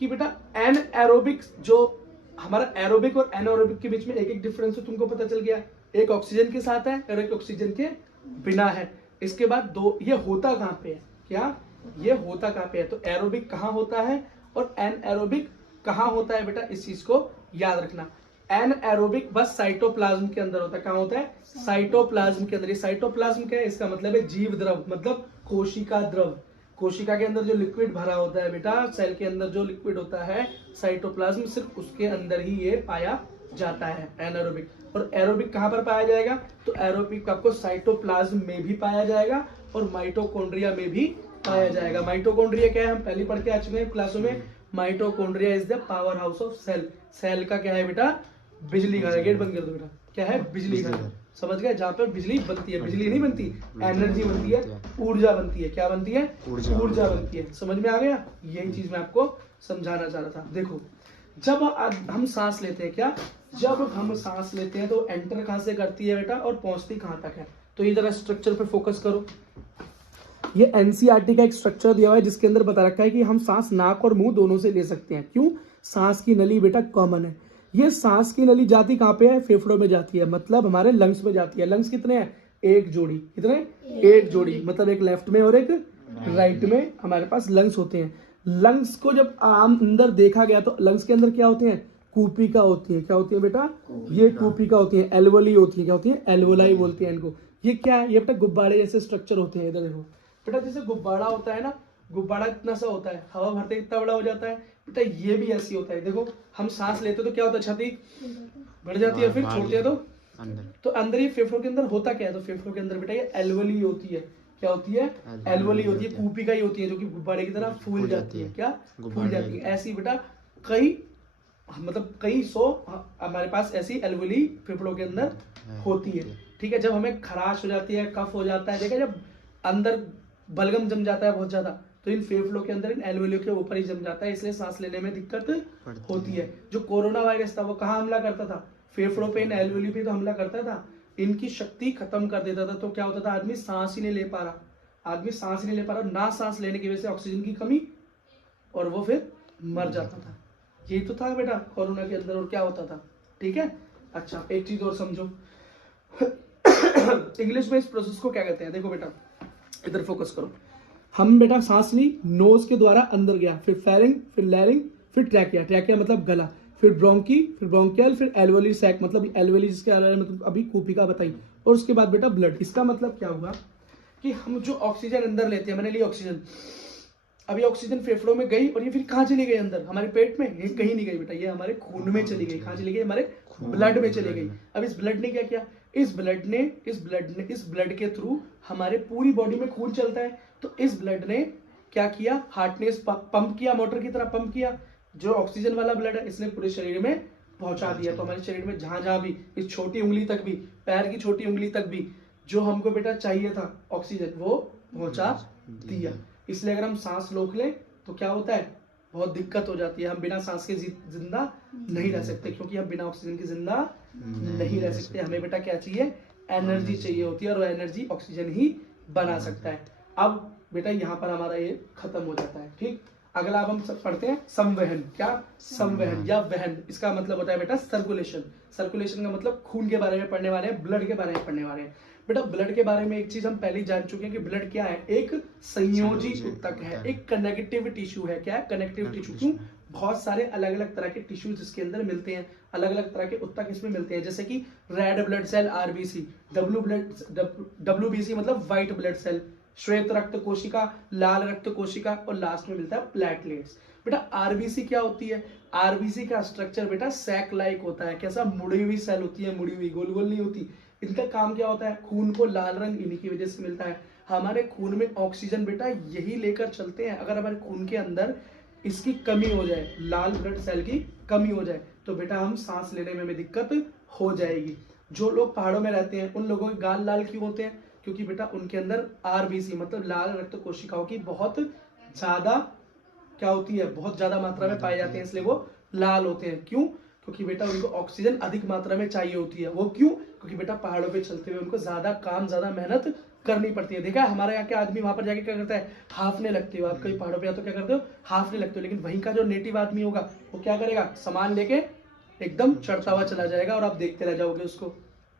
कि बेटा एनएरोबिक, जो हमारा एरोबिक और एनारोबिक के बीच में एक एक डिफरेंस तुमको पता चल गया। एक ऑक्सीजन के साथ है और एक ऑक्सीजन के बिना है। इसके बाद दो, ये होता कहाँ पे है? क्या ये होता कहाँ पे है? तो एरोबिक कहाँ होता है और एनएरोबिक कहाँ होता है बेटा? इस चीज को याद रखना। एनएरोबिक बस साइटोप्लाज्म के अंदर होता है। कहाँ होता है? साइटोप्लाज्म के अंदर। ये साइटोप्लाज्म क्या है? इसका मतलब है जीव द्रव, मतलब कोशिका द्रव। कोशिका के अंदर जो लिक्विड भरा होता है बेटा, सेल के अंदर जो लिक्विड होता है साइटोप्लाज्म, सिर्फ उसके अंदर ही ये पाया जाता है एनारोबिक। और एरोबिक कहाँ पर पाया जाएगा? तो एरोबिक आपको साइटोप्लाज्म में भी पाया जाएगा और माइटोकॉन्ड्रिया में भी पाया जाएगा। माइटोकॉन्ड्रिया क्या है? हम पहले पढ़ के आ चुके हैं क्लासों में। Mitochondria is the power house of cell. Cell का क्या है बेटा? बिजली घर है। गेट बंद कर दो बेटा। क्या है? बिजली घर। समझ गए? जहाँ पर बिजली बनती है, बिजली नहीं बनती, एनर्जी बनती है, ऊर्जा बनती है। क्या बनती है? ऊर्जा बनती है। समझ में आ गया? यही चीज मैं आपको समझाना चाह रहा था। देखो, जब हम सांस लेते हैं, क्या जब हम सांस लेते हैं तो एंटर कहां से करती है बेटा और पहुंचती कहां तक है? तो ये जरा स्ट्रक्चर पे फोकस करो। ये एनसीईआरटी का एक स्ट्रक्चर दिया हुआ है जिसके अंदर बता रखा है कि हम सांस नाक और मुंह दोनों से ले सकते हैं। क्यों? सांस की नली बेटा कॉमन है। ये सांस की नली जाती कहाँ पे है? फेफड़ों में जाती है, मतलब हमारे लंग्स में जाती है। लंग्स कितने हैं? एक जोड़ी। कितने? एक जोड़ी, मतलब एक लेफ्ट में और एक राइट में हमारे पास लंग्स होते हैं। लंग्स को जब आम अंदर देखा गया तो लंग्स के अंदर क्या होते हैं? कूपिका होती है। क्या होती है बेटा? ये कूपिका होती है। एल्वोली होती है। क्या होती है? एल्वोलाई बोलते हैं इनको। ये क्या है? ये बेटा गुब्बारे जैसे स्ट्रक्चर होते हैं। इधर देखो बेटा, जैसे गुब्बारा होता है ना, गुब्बारा इतना सा होता है, हवा भरते इतना बड़ा हो जाता है बेटा, ये भी ऐसी होता है। देखो हम सांस लेते तो क्या होता है? छाती बढ़ जाती है, फिर छोड़ते हैं तो अंदर ही फेफड़ों के अंदर होता क्या है? तो फेफड़ों के अंदर बेटा ये एल्वोली होती है। क्या होती है? एल्वोली होती है। कूपिका ही होती है जो कि गुब्बारे की तरह फूल जाती है। क्या फूल जाती है? ऐसी बेटा कई, मतलब कई सौ हमारे पास ऐसी एल्वोली फेफड़ों के अंदर होती है। ठीक है, जब हमें खराश हो जाती है, कफ हो जाता है, देखा, जब अंदर बलगम जम जाता है बहुत ज्यादा, तो इन फेफड़ों के अंदर इन एल्वोलियो के ऊपर ही जम जाता है, इसलिए सांस लेने में दिक्कत होती है। जो कोरोना वायरस था वो कहाँ हमला करता था? फेफड़ों पे, इन एल्वेली पे तो हमला करता था, इनकी शक्ति खत्म कर देता था। तो क्या होता था, आदमी सांस ही नहीं ले पा रहा, आदमी सांस ही नहीं ले पा रहा, ना सांस लेने की वजह से ऑक्सीजन की कमी, और वो फिर मर जाता था। यही तो था बेटा कोरोना के अंदर, और क्या होता था। ठीक है, अच्छा एक चीज और समझो इंग्लिश में इस प्रोसेस को क्या कहते हैं, देखो बेटा इधर फोकस करो। हम बेटा सांस ली, नोज के द्वारा अंदर गया, फिर फेरिंग, फिर लैरिंग, फिर ट्रैकिया, ट्रैकिया मतलब गला, फिर ब्रोंकी, फिर ब्रोंकियल, फिर एल्वेली सैक मतलब एल्वेली जिसके मतलब अभी कूपिका बताई, और उसके बाद बेटा ब्लड। इसका मतलब क्या हुआ कि हम जो ऑक्सीजन अंदर लेते हैं, मैंने ली ऑक्सीजन, अभी ऑक्सीजन फेफड़ों में गई, और ये फिर कहाँ चली गई अंदर, हमारे पेट में, ये कहीं नहीं गई बेटा, ये हमारे खून में चली गई। कहाँ चली गई, हमारे ब्लड में चली गई। अब इस ब्लड ने क्या किया, इस ब्लड के थ्रू हमारे पूरी बॉडी में खून चलता है। तो इस ब्लड ने क्या किया, हार्ट ने पंप किया, मोटर की तरह पंप किया, जो ऑक्सीजन वाला ब्लड है इसने पूरे शरीर में पहुंचा दिया। तो हमारे शरीर में जहां जहां भी, इस छोटी उंगली तक भी, पैर की छोटी उंगली तक भी जो हमको बेटा चाहिए था ऑक्सीजन, वो पहुंचा दिया। इसलिए अगर हम सांस रोक लें तो क्या होता है, बहुत दिक्कत हो जाती है, हम बिना सांस के जिंदा नहीं रह सकते, क्योंकि हम बिना ऑक्सीजन के जिंदा नहीं रह सकते। हमें बेटा क्या चाहिए, एनर्जी चाहिए होती है, और वो एनर्जी ऑक्सीजन ही बना सकता है। अब बेटा यहाँ पर हमारा ये खत्म हो जाता है। ठीक, अगला अब हम सब पढ़ते हैं संवहन। क्या, संवहन या वहन, इसका मतलब होता है बेटा सर्कुलेशन। सर्कुलेशन का मतलब खून के बारे में पढ़ने वाले हैं, ब्लड के बारे में पढ़ने वाले हैं। बेटा ब्लड के बारे में एक चीज हम पहले जान चुके हैं कि ब्लड क्या है, एक संयोजी ऊतक है, एक कनेक्टिव टिश्यू है। क्या है, कनेक्टिव टिश्यू। क्यों, बहुत सारे अलग अलग तरह के टिश्यूज इसके अंदर मिलते हैं, अलग अलग तरह के ऊतक इसमें मिलते हैं, जैसे कि red blood cell RBC, WBC मतलब व्हाइट ब्लड सेल, श्वेत रक्त कोशिका, लाल रक्त कोशिका, और लास्ट में मिलता है प्लेटलेट्स। बेटा आरबीसी क्या होती है, आरबीसी का स्ट्रक्चर बेटा सैक लाइक होता है। कैसा, मुड़ी हुई सेल होती है, मुड़ी हुई, गोल गोल नहीं होती। इनका काम क्या होता है, खून को लाल रंग इन्हीं की वजह से मिलता है। हमारे खून में ऑक्सीजन बेटा यही लेकर चलते हैं। अगर हमारे खून के अंदर इसकी कमी हो जाए, लाल ब्लड सेल की कमी हो जाए, तो बेटा हम सांस लेने में हमें दिक्कत हो जाएगी। जो लोग पहाड़ों में रहते हैं उन लोगों के गाल लाल क्यों होते हैं, क्योंकि बेटा उनके अंदर आरबीसी मतलब लाल रक्त कोशिकाओं की बहुत ज्यादा क्या होती है, बहुत ज्यादा मात्रा में पाए जाते हैं, इसलिए वो लाल होते हैं। क्यों, क्योंकि बेटा उनको ऑक्सीजन अधिक मात्रा में चाहिए होती है। वो क्यों, क्योंकि बेटा पहाड़ों पे चलते हुए उनको ज्यादा काम, ज्यादा मेहनत करनी पड़ती है। देखा है हमारे यहाँ के आदमी वहां पर जाके क्या करता है, हाफने लगते हो। आप कहीं पहाड़ों पे तो क्या करते हो, हाफने लगते हो। लेकिन वहीं का जो नेटिव आदमी होगा वो क्या करेगा, सामान लेके एकदम चढ़ता हुआ चला जाएगा, और आप देखते रह जाओगे उसको।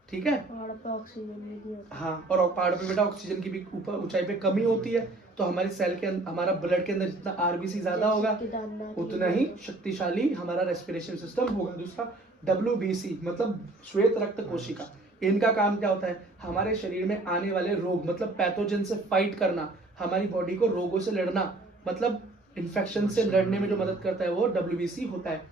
ठीक है, पहाड़ पे ऑक्सीजन, हाँ, और पहाड़ों पे बेटा ऑक्सीजन की भी ऊपर ऊंचाई पे कमी होती है। तो हमारे सेल के अंदर, हमारा ब्लड के अंदर जितना आरबीसी ज्यादा होगा उतना ही शक्तिशाली हमारा रेस्पिरेशन सिस्टम होगा। दूसरा डब्ल्यूबीसी मतलब श्वेत रक्त कोशिका, इनका काम क्या होता है, हमारे शरीर में आने वाले रोग मतलब पैथोजन से फाइट करना, हमारी बॉडी को रोगों से लड़ना, मतलब इन्फेक्शन से लड़ने में जो मदद करता है वो डब्ल्यूबीसी होता है।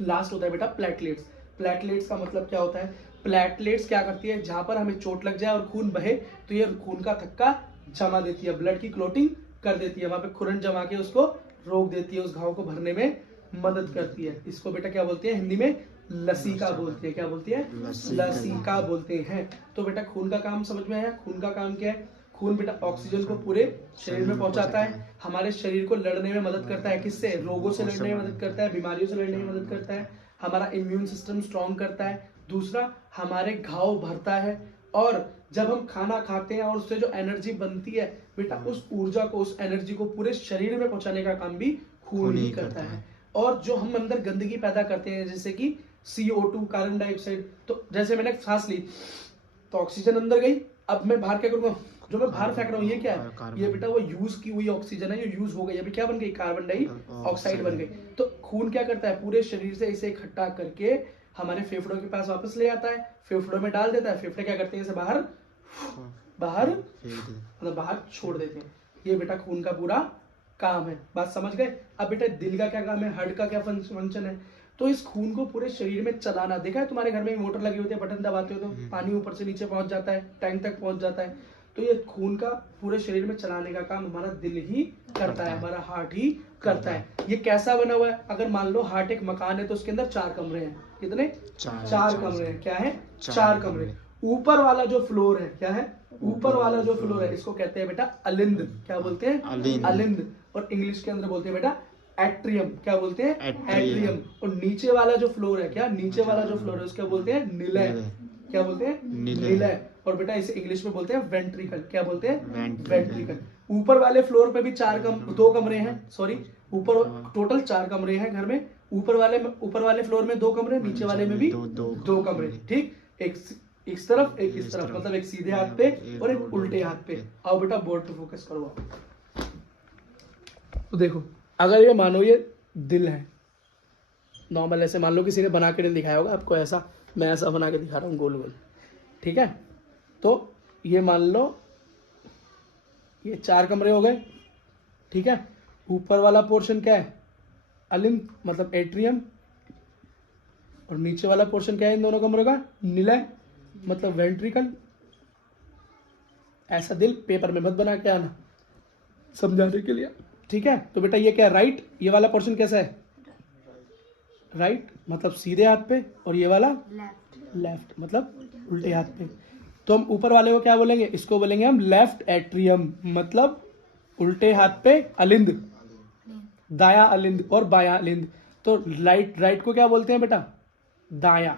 लास्ट होता है बेटा प्लेटलेट्स। प्लेटलेट्स का मतलब क्या होता है, प्लेटलेट्स क्या करती है, जहां पर हमें चोट लग जाए और खून बहे तो ये खून का थक्का जमा देती है, ब्लड की क्लोटिंग कर देती है, वहां पे खुरन जमा के उसको रोक देती है, उस घाव को भरने में मदद करती है। इसको बेटा क्या बोलते हैं, हिंदी में लसीका बोलते हैं। क्या बोलते हैं, लसीका बोलते हैं। तो बेटा खून का काम समझ में आया। खून का काम क्या है, खून बेटा ऑक्सीजन को पूरे शरीर में पहुंचाता है, हमारे शरीर को लड़ने में मदद करता है। किससे, रोगों से लड़ने में मदद करता है, बीमारियों से लड़ने में मदद करता है, हमारा इम्यून सिस्टम स्ट्रॉन्ग करता है। दूसरा, हमारे घाव भरता है, और जब हम खाना खाते हैं और उससे जो एनर्जी बनती है बेटा, उस ऊर्जा को, उस एनर्जी को पूरे शरीर में पहुंचाने का काम भी खून ही करता है। और जो हम अंदर गंदगी पैदा करते हैं, जैसे कि CO2 कार्बन डाइऑक्साइड, तो जैसे मैंने सांस ली तो ऑक्सीजन अंदर गई, अब मैं बाहर क्या करूंगा, जो मैं बाहर फेंक रहा हूँ ये क्या है, ये बेटा वो यूज की हुई ऑक्सीजन है, ये यूज हो गई, अभी क्या बन गई, कार्बन डाइऑक्साइड बन गई। तो खून क्या करता है, पूरे शरीर से इसे इकट्ठा करके हमारे फेफड़ों के पास वापस ले आता है, फेफड़ों में डाल देता है, फेफड़े क्या करते हैं, इसे बाहर मतलब बाहर छोड़ देते हैं। ये बेटा खून का पूरा काम है। बात समझ गए। अब बेटा दिल का क्या काम है, हार्ट का क्या फंक्शन है, तो इस खून को पूरे शरीर में चलाना। देखा है तुम्हारे घर में मोटर लगी होती है, बटन दबाते हो तो पानी ऊपर से नीचे पहुंच जाता है, टैंक तक पहुंच जाता है। तो ये खून का पूरे शरीर में चलाने का काम हमारा दिल ही करता है, हमारा हार्ट ही करता है। ये कैसा बना हुआ है, अगर मान लो हार्ट एक मकान है तो उसके अंदर 4 कमरे हैं। कितने, 4 कमरे हैं। क्या है, 4 कमरे। ऊपर वाला जो फ्लोर है, क्या है, ऊपर वाला जो फ्लोर है, इसको कहते हैं बेटा अलिंद। क्या बोलते हैं, अलिंद। और इंग्लिश के अंदर बोलते हैं बेटा एट्रियम। क्या बोलते हैं? एट्रियम। और नीचे वाला जो फ्लोर है, क्या नीचे वाला जो फ्लोर है उसको बोलते हैं निलय। क्या बोलते हैं? निलय। और बेटा इसे इंग्लिश में बोलते हैं वेंट्रिकल। क्या बोलते हैं? वेंट्रिकल। ऊपर वाले फ्लोर पे भी दो कमरे हैं, सॉरी ऊपर टोटल 4 कमरे हैं घर में। ऊपर वाले फ्लोर में 2 कमरे, नीचे वाले में भी 2 कमरे। ठीक, एक इस तरफ एक इस तरफ, मतलब एक सीधे हाथ पे और एक उल्टे हाथ पे। आओ बेटा बोर्ड पे फोकस करो आप। तो देखो, अगर ये मानो ये दिल है, नॉर्मल ऐसे मान लो किसी ने बना के नहीं दिखाया होगा आपको, ऐसा मैं ऐसा बना के दिखा रहा हूँ गोल गोल, ठीक है। तो ये मान लो ये 4 कमरे हो गए, ठीक है। ऊपर वाला पोर्शन क्या है? अलिंद, मतलब एट्रियम। और नीचे वाला पोर्शन क्या है इन दोनों कमरों का? निलय, मतलब वेंट्रिकल। ऐसा दिल पेपर में मत बना के आना, समझाने के लिए, ठीक है। तो बेटा ये क्या है? राइट। ये वाला पोर्शन कैसा है? राइट, मतलब सीधे हाथ पे। और ये वाला लेफ्ट, मतलब उल्टे हाथ पे। तो हम ऊपर वाले को क्या बोलेंगे? इसको बोलेंगे हम लेफ्ट एट्रियम, मतलब उल्टे हाथ पे अलिंद, दाया अलिंद और बाया अलिंद। तो राइट को क्या बोलते हैं बेटा? दाया।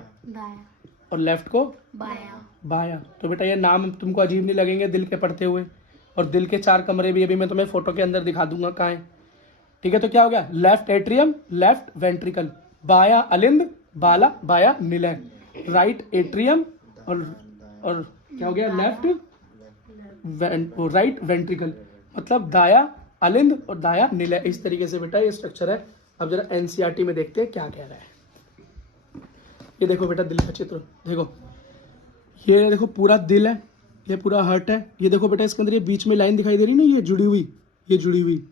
और लेफ्ट को बाया। तो बेटा ये नाम तुमको अजीब नहीं लगेंगे दिल के पढ़ते हुए। और दिल के 4 कमरे भी अभी मैं तुम्हें फोटो के अंदर दिखा दूंगा कहाँ है, ठीक है। तो क्या हो गया? लेफ्ट एट्रियम, लेफ्ट वेंट्रिकल, बाया अलिंद, बाया निलय, राइट एट्रियम और क्या हो गया? लेफ्ट राइट वेंट्रिकल, मतलब दाया अलिंद और दाया निलय। इस तरीके से बेटा ये स्ट्रक्चर है। अब जरा एनसीईआरटी में देखते हैं क्या कह रहा है। ये देखो बेटा दिल का चित्र, देखो ये देखो पूरा दिल है, ये पूरा हार्ट है। ये देखो बेटा इसके अंदर ये बीच में लाइन दिखाई दे रही है ना, ये जुड़ी हुई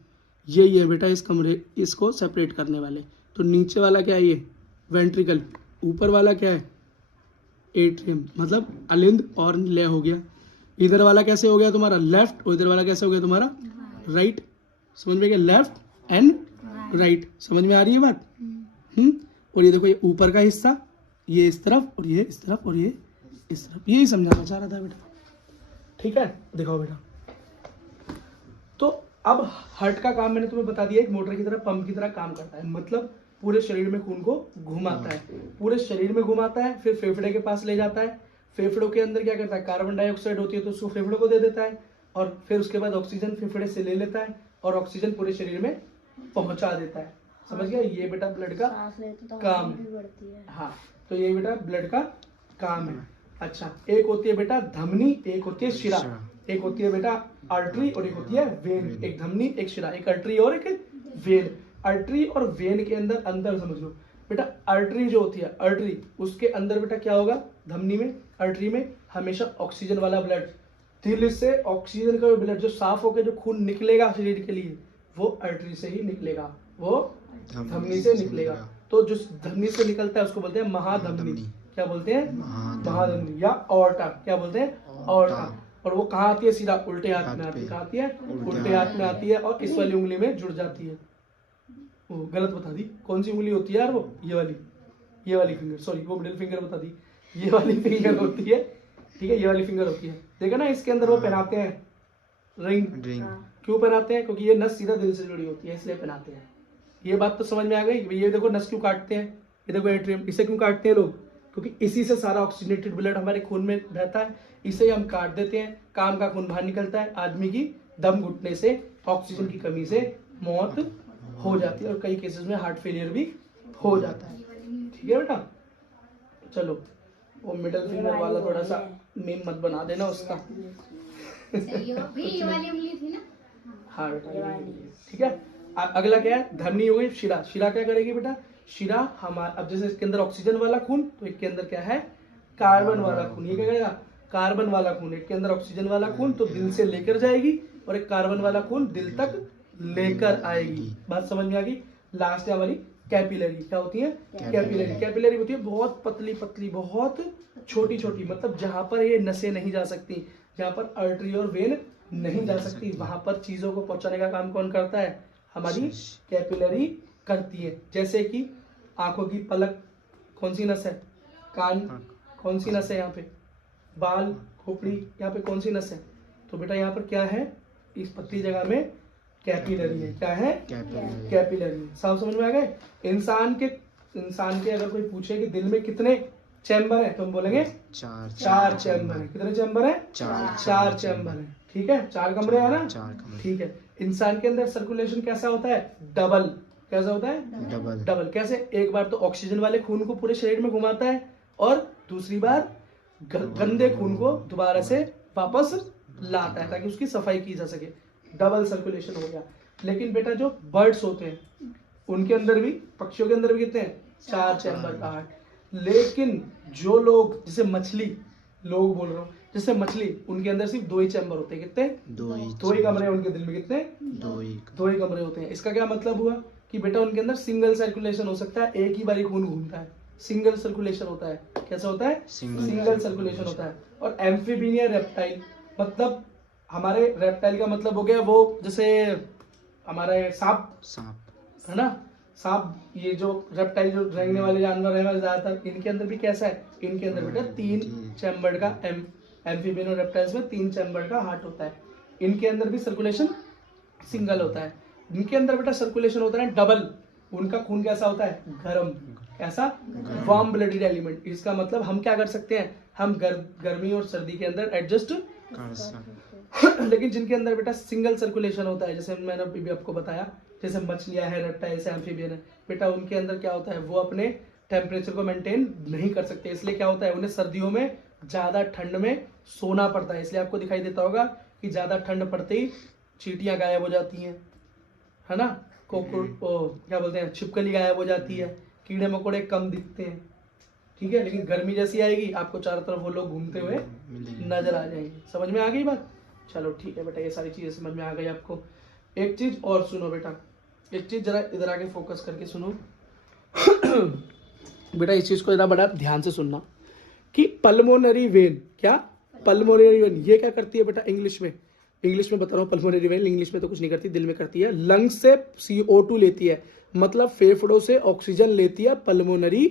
यही है बेटा इस कमरे, इसको सेपरेट करने वाले। तो नीचे वाला क्या है? ये वेंट्रिकल। ऊपर वाला क्या है? एट्रियम, मतलब अलिंद और निलय हो गया। इधर वाला कैसे हो गया तुम्हारा? लेफ्ट। और इधर वाला कैसे हो गया तुम्हारा? राइट। समझ में गया? Left and right. समझ में आ रही है बात? और ये देखो ये ऊपर का हिस्सा, ये इस तरफ और ये इस तरफ और ये इस तरफ, यही समझाना चाह रहा था बेटा, ठीक है। दिखाओ बेटा। तो अब हार्ट का काम मैंने तुम्हें बता दिया, एक मोटर की तरह, पंप की तरह काम करता है, मतलब पूरे शरीर में खून को घुमाता है, पूरे शरीर में घुमाता है, फिर फेफड़े के पास ले जाता है। फेफड़ों के अंदर क्या करता है? कार्बन डाइऑक्साइड होती है तो उसको फेफड़ों को दे देता है, और फिर उसके बाद ऑक्सीजन फेफड़े से ले लेता है और ऑक्सीजन पूरे शरीर में पहुंचा देता है। समझ गया? ये बेटा ब्लड का काम है। हाँ, तो ये बेटा ब्लड का काम है। अच्छा, एक होती है बेटा धमनी, एक होती है शिरा। एक होती है बेटा आर्टरी और एक होती है वेन। एक धमनी, एक शिरा, एक आर्टरी और एक वेन। आर्टरी और वेन के अंदर समझ लो बेटा, आर्टरी जो होती है, आर्टरी उसके अंदर बेटा क्या होगा? धमनी में, आर्टरी में हमेशा ऑक्सीजन वाला ब्लड, दिल से ऑक्सीजन का ब्लड जो साफ होकर जो खून निकलेगा शरीर के लिए, वो आर्टरी से ही निकलेगा, वो धमनी से निकलेगा। तो जो धमनी से निकलता है उसको बोलते हैं महाधमनी। क्या बोलते हैं? महाधमनी या ऑर्टा। क्या बोलते हैं? ऑर्टा। और वो कहाँ आती है? सीधा उल्टे हाथ में आती है। कहाँ आती है? उल्टे हाथ में आती है और इस वाली उंगली में जुड़ जाती है। वो गलत बता दी, कौन सी उंगली होती है यार? वो ये वाली फिंगर, सॉरी वो मिडिल फिंगर बता दी, ये वाली फिंगर होती है, ठीक है, ये वाली फिंगर होती है। देखा ना, इसके अंदर वो पहनाते हैं रिंग। क्यों पहनाते हैं? क्योंकि ये नस सीधा दिल से जुड़ी होती है, इसलिए पहनाते हैं। ये बात तो समझ में आ गई। ये देखो नस क्यों काटते हैं, ये देखो एट्रियम, इसे क्यों काटते हैं लोग? क्योंकि इसी से सारा ऑक्सीजनेटेड ब्लड हमारे खून में रहता है, इसे हम काट देते हैं, काम का खून बाहर निकलता है, आदमी की दम घुटने से, ऑक्सीजन की कमी से मौत हो जाती है और कई केसेस में हार्ट फेलियर भी हो जाता है। ठीक है बेटा, चलो वो मिडिल फिंगर वाला थोड़ा सा मीम मत बना देना उसका। ये वाली उंगली थी ना? हाँ बेटा, ठीक है। अगला क्या है? धमनी हो गई। शिरा, शिरा क्या करेगी बेटा? शिरा हमारा, अब जैसे इसके अंदर ऑक्सीजन वाला खून, तो इसके अंदर क्या है? कार्बन वाला खून। ये क्या करेगा? कार्बन वाला खून। एक के अंदर ऑक्सीजन वाला खून तो दिल से लेकर जाएगी और एक कार्बन वाला खून दिल तक लेकर आएगी। बात समझ में आ गई? लास्ट है हमारी कैपिलरी। क्या होती है? कैपिलरी। कैपिलरी होती है बहुत पतली पतली, बहुत छोटी छोटी, मतलब जहां पर ये नसें नहीं जा सकती, जहां पर आर्टरी और वेन नहीं जा सकती, वहां पर चीजों को पहुंचाने का काम कौन करता है? हमारी कैपिलरी करती है। जैसे कि आंखों की पलक कौन सी नस है? कान कौन सी नस है? यहाँ पे बाल, खोपड़ी, यहाँ पे कौन सी नस है? तो बेटा यहाँ पर क्या है? इस पतली जगह में कैपिलरी है। क्या है? कैपिलरी। सब समझ में आ गए? इंसान के अगर कोई पूछे कि दिल में कितने चैम्बर है तो हम बोलेंगे 4 चैम्बर है। कितने चैम्बर है? 4 चैम्बर है। ठीक है, 4 कमरे है ना? ठीक है। इंसान के अंदर सर्कुलेशन कैसा होता है? डबल। कैसा होता है? डबल। कैसे? एक बार तो ऑक्सीजन वाले खून को पूरे शरीर में घुमाता है और दूसरी बार गंदे खून को दोबारा से वापस लाता है ताकि उसकी सफाई की जा सके। डबल सर्कुलेशन हो गया। लेकिन बेटा जो बर्ड्स होते हैं उनके अंदर भी, पक्षियों के अंदर भी कितने हैं? 4 चैम्बर का हार्ट। लेकिन जो लोग, जैसे मछली, लोग बोल रहा हूँ, जैसे मछली, उनके अंदर सिर्फ 2 ही चैम्बर होते हैं। कितने? 2 ही कमरे उनके दिल में। कितने? 2 ही कमरे होते हैं। इसका क्या मतलब हुआ कि बेटा उनके अंदर सिंगल सर्कुलेशन हो सकता है, एक ही बारी खून घूमता है, सिंगल सर्कुलेशन होता है। कैसा होता है? सिंगल सर्कुलेशन होता है। और एम्फीबियन या रेप्टाइल, मतलब हमारे रेप्टाइल का मतलब हो गया वो, जैसे हमारे सांप है ना, सांप, ये जो रेप्टाइल जो रेंगने वाले जानवर है ज्यादातर, इनके अंदर भी कैसा है? इनके अंदर बेटा 3 चैम्बर का, एम्फीबियन और रेप्टाइल्स में 3 चैम्बर का हार्ट होता है। इनके अंदर भी सर्कुलेशन सिंगल होता है। इनके अंदर बेटा सर्कुलेशन होता है डबल। उनका खून कैसा होता है? गर्म। ऐसा वार्म ब्लडेड एलिमेंट। इसका मतलब हम क्या कर सकते हैं? हम गर्मी और सर्दी के अंदर एडजस्ट लेकिन जिनके अंदर बेटा सिंगल सर्कुलेशन होता है, जैसे मैंने अभी आपको बताया, जैसे मछलियां है, रेप्टाइल्स है, एम्फीबियन है, बेटा उनके अंदर क्या होता है? वो अपने टेम्परेचर को मेंटेन नहीं कर सकते। इसलिए क्या होता है? उन्हें सर्दियों में ज्यादा ठंड में सोना पड़ता है। इसलिए आपको दिखाई देता होगा कि ज्यादा ठंड पड़ते ही चींटियां गायब हो जाती हैं, है ना, क्या बोलते हैं, छिपकली गायब हो जाती है, कीड़े मकोड़े कम दिखते हैं। ठीक है, लेकिन गर्मी जैसी आएगी आपको चारों तरफ वो लोग घूमते हुए नजर आ जाएंगे। समझ में आ गई बात? चलो ठीक है बेटा, ये सारी चीजें समझ में आ गई आपको। एक चीज और सुनो बेटा, एक चीज जरा इधर आके फोकस करके सुनो बेटा, इस चीज को जरा बड़ा ध्यान से सुनना कि पल्मोनरी वेन, क्या पल्मोनरी वेन ये क्या करती है बेटा? इंग्लिश में बता रहा हूँ। पल्मोनरी वेन इंग्लिश में तो कुछ नहीं करती, दिल में करती है। लंग्स से CO2 लेती है, मतलब फेफड़ों से ऑक्सीजन लेती है पल्मोनरी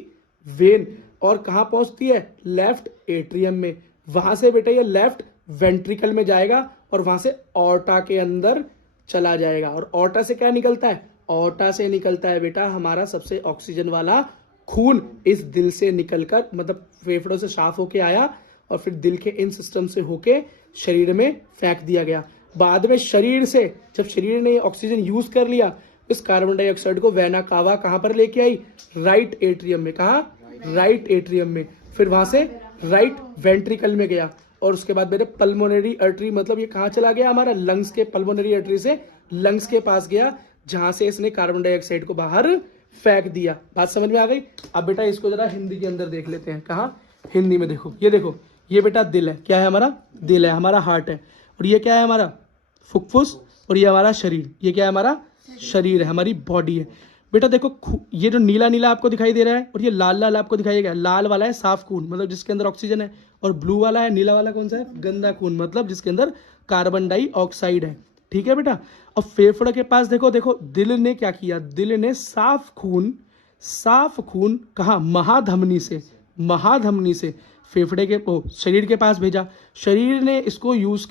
वेन, और कहाँ पहुंचती है? लेफ्ट एट्रियम में। वहां से बेटा ये लेफ्ट वेंट्रिकल में जाएगा और वहां से ऑर्टा के अंदर चला जाएगा। और ऑर्टा से क्या निकलता है? ऑर्टा से निकलता है बेटा हमारा सबसे ऑक्सीजन वाला खून। इस दिल से निकलकर, मतलब फेफड़ों से साफ होके आया और फिर दिल के इन सिस्टम से होके शरीर में फेंक दिया गया। बाद में शरीर से, जब शरीर ने ऑक्सीजन यूज कर लिया, इस कार्बन डाइऑक्साइड को वेना कावा कहां पर लेके आई? राइट एट्रियम में। कहा? राइट एट्रियम में। फिर वहां से राइट वेंट्रिकल में गया और उसके बाद मेरे पल्मोनरी आर्टरी, मतलब ये कहां चला गया? हमारा लंग्स के, पल्मोनरी आर्टरी से लंग्स के पास गया, जहां से इसने कार्बन डाइऑक्साइड को बाहर फेंक दिया। बात समझ में आ गई? अब बेटा इसको जरा हिंदी के अंदर देख लेते हैं। कहा? हिंदी में। देखो, ये बेटा दिल है। क्या है? हमारा दिल है, हमारा हार्ट है। और ये क्या है? हमारा फुफ्फुस। और ये हमारा शरीर। ये क्या है? हमारा शरीर है, हमारी बॉडी है। बेटा देखो, ये जो नीला नीला आपको दिखाई दे रहा है और ये लाल लाल आपको दिखाई देगा, लाल वाला है साफ खून, मतलब जिसके अंदर ऑक्सीजन है, और ब्लू वाला है, नीला वाला कौन सा है? गंदा खून, मतलब जिसके अंदर कार्बन डाइऑक्साइड है। ठीक है बेटा। और फेफड़े के पास देखो, दिल ने क्या किया? दिल ने साफ खून कहा? महाधमनी से फेफड़े के शरीर के पास भेजा। शरीर ने इसको यूज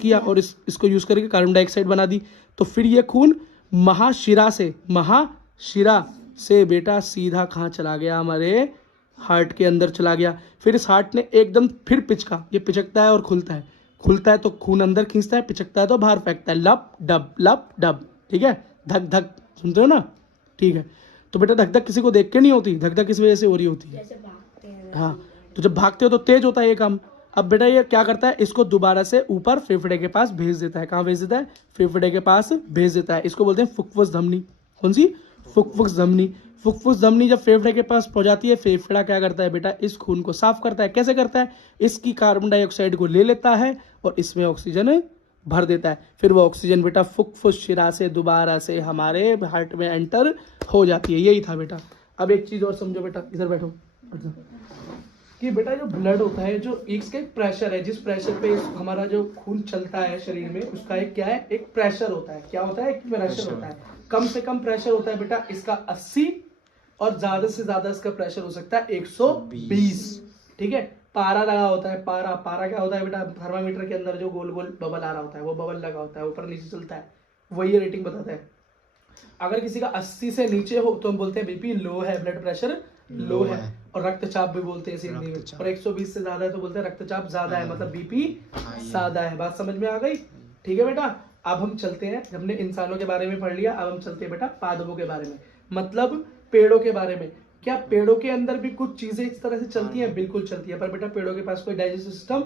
किया और इसको यूज करके कार्बन डाइऑक्साइड बना दी। तो फिर ये खून महाशिरा से बेटा सीधा कहाँ चला गया? हमारे हार्ट के अंदर चला गया। फिर इस हार्ट ने एकदम फिर पिचका, ये पिचकता है और खुलता है तो खून अंदर खींचता है, पिचकता है तो बाहर फेंकता है, लप डब। ठीक है, धक धक, सुनते हो ना? ठीक है। तो बेटा धक धक किसी को देख के नहीं होती, धक धक किस वजह से हो रही होती है? हाँ, तो जब भागते हो तो तेज होता है ये काम। अब बेटा ये क्या करता है? इसको दोबारा से ऊपर फेफड़े के पास भेज देता है। कहाँ भेज देता है? फेफड़े के पास भेज देता है। इसको बोलते हैं फुफ्फुस धमनी। कौन सी? फुफ्फुस धमनी जब फेफड़े के पास पहुंचाती है, फेफड़ा क्या करता है बेटा? इस खून को साफ करता है। कैसे करता है? इसकी कार्बन डाइऑक्साइड को ले लेता है और इसमें ऑक्सीजन भर देता है। फिर वो ऑक्सीजन बेटा फुफ्फुस शिरा से दोबारा से हमारे हार्ट में एंटर हो जाती है। यही था बेटा। अब एक चीज और समझो बेटा, इधर बैठो, कि बेटा जो ब्लड होता है, जो इसका एक प्रेशर है, जिस प्रेशर पे हमारा जो खून चलता है शरीर में, उसका एक क्या है? एक प्रेशर होता है। क्या होता है? एक प्रेशर होता है। कम से कम प्रेशर होता है बेटा इसका 80, और ज्यादा से ज्यादा इसका प्रेशर हो सकता है 120। ठीक है, पारा लगा होता है, पारा, पारा क्या होता है बेटा, थर्मामीटर के अंदर जो गोल गोल बबल आ रहा होता है, वो बबल लगा होता है, ऊपर नीचे चलता है, वही रेटिंग बताता है। अगर किसी का 80 से नीचे हो तो हम बोलते हैं बीपी लो है, ब्लड प्रेशर लो है, और रक्तचाप भी बोलते हैं हिंदी में। और 120 से ज्यादा है तो बोलते हैं रक्तचाप ज्यादा है, मतलब बीपी ज्यादा है। बात समझ में आ गई? ठीक है बेटा, अब हम चलते हैं, हमने इंसानों के बारे में पढ़ लिया, अब हम चलते हैं बेटा पादपों के बारे में, मतलब पेड़ों के बारे में। क्या पेड़ों के अंदर भी कुछ चीजें इस तरह से चलती हैं? बिल्कुल चलती है, पर बेटा पेड़ों के पास कोई डाइजेस्टिव सिस्टम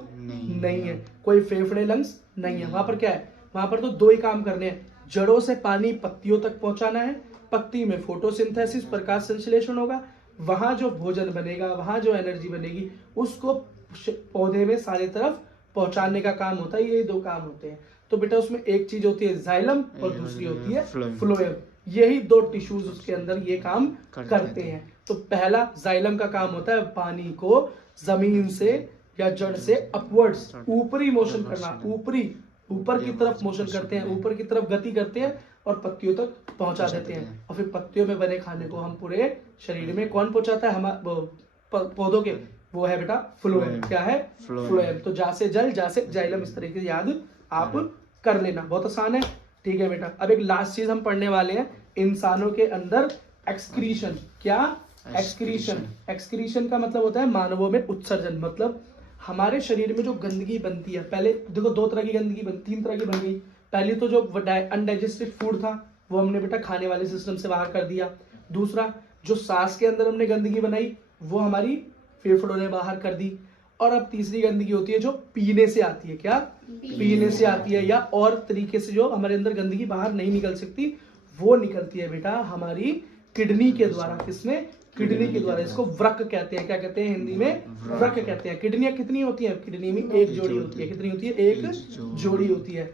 नहीं है, कोई फेफड़े, लंग्स नहीं है। वहां पर क्या है? वहां पर तो दो ही काम करने हैं, जड़ों से पानी पत्तियों तक पहुंचाना है, पत्ती में फोटोसिंथेसिस, प्रकाश संश्लेषण होगा, वहां जो भोजन बनेगा, वहां जो एनर्जी बनेगी, उसको पौधे में सारी तरफ पहुंचाने का काम होता है। ये दो काम होते हैं। तो बेटा उसमें एक चीज होती है जाइलम और दूसरी होती है फ्लोएम। यही दो टिश्यूज उसके अंदर ये काम करते हैं। तो पहला जाइलम का काम होता है पानी को जमीन से या जड़ से अपवर्ड्स, ऊपरी मोशन करना, ऊपर की तरफ मोशन करते हैं, ऊपर की तरफ गति करते हैं और पत्तियों तक पहुंचा देते हैं। और फिर पत्तियों में बने खाने को हम पूरे शरीर में कौन पहुंचाता है? हमारे पौधों के, वो है बेटा फ्लोएम। क्या है? फ्लोएम। तो जा से जल, जा से जाइलम, इस तरीके से याद आप कर लेना, बहुत आसान है। ठीक है बेटा, अब एक लास्ट चीज हम पढ़ने वाले हैं, इंसानों के अंदर एक्सक्रीशन। क्या? एक्सक्रीशन। एक्सक्रीशन का मतलब होता है मानवों में उत्सर्जन। मतलब हमारे शरीर में जो गंदगी बनती है, पहले देखो दो तरह की गंदगी तीन तरह की बन गई। पहली तो जो अनडाइजेस्टेड फूड था वो हमने बेटा खाने वाले सिस्टम से बाहर कर दिया। दूसरा, जो सांस के अंदर हमने गंदगी बनाई वो हमारी फेफड़ों ने बाहर कर दी। और अब तीसरी गंदगी होती है जो पीने से आती है। क्या? पीने से आती है, या और तरीके से जो हमारे अंदर गंदगी बाहर नहीं निकल सकती, वो निकलती है बेटा हमारी किडनी के द्वारा। किसमें? किडनी के द्वारा। इसको वृक्क कहते हैं। क्या कहते हैं हिंदी में? वृक्क कहते हैं। किडनियां कितनी होती हैं? किडनी में एक जोड़ी होती है। कितनी होती है? एक जोड़ी होती है।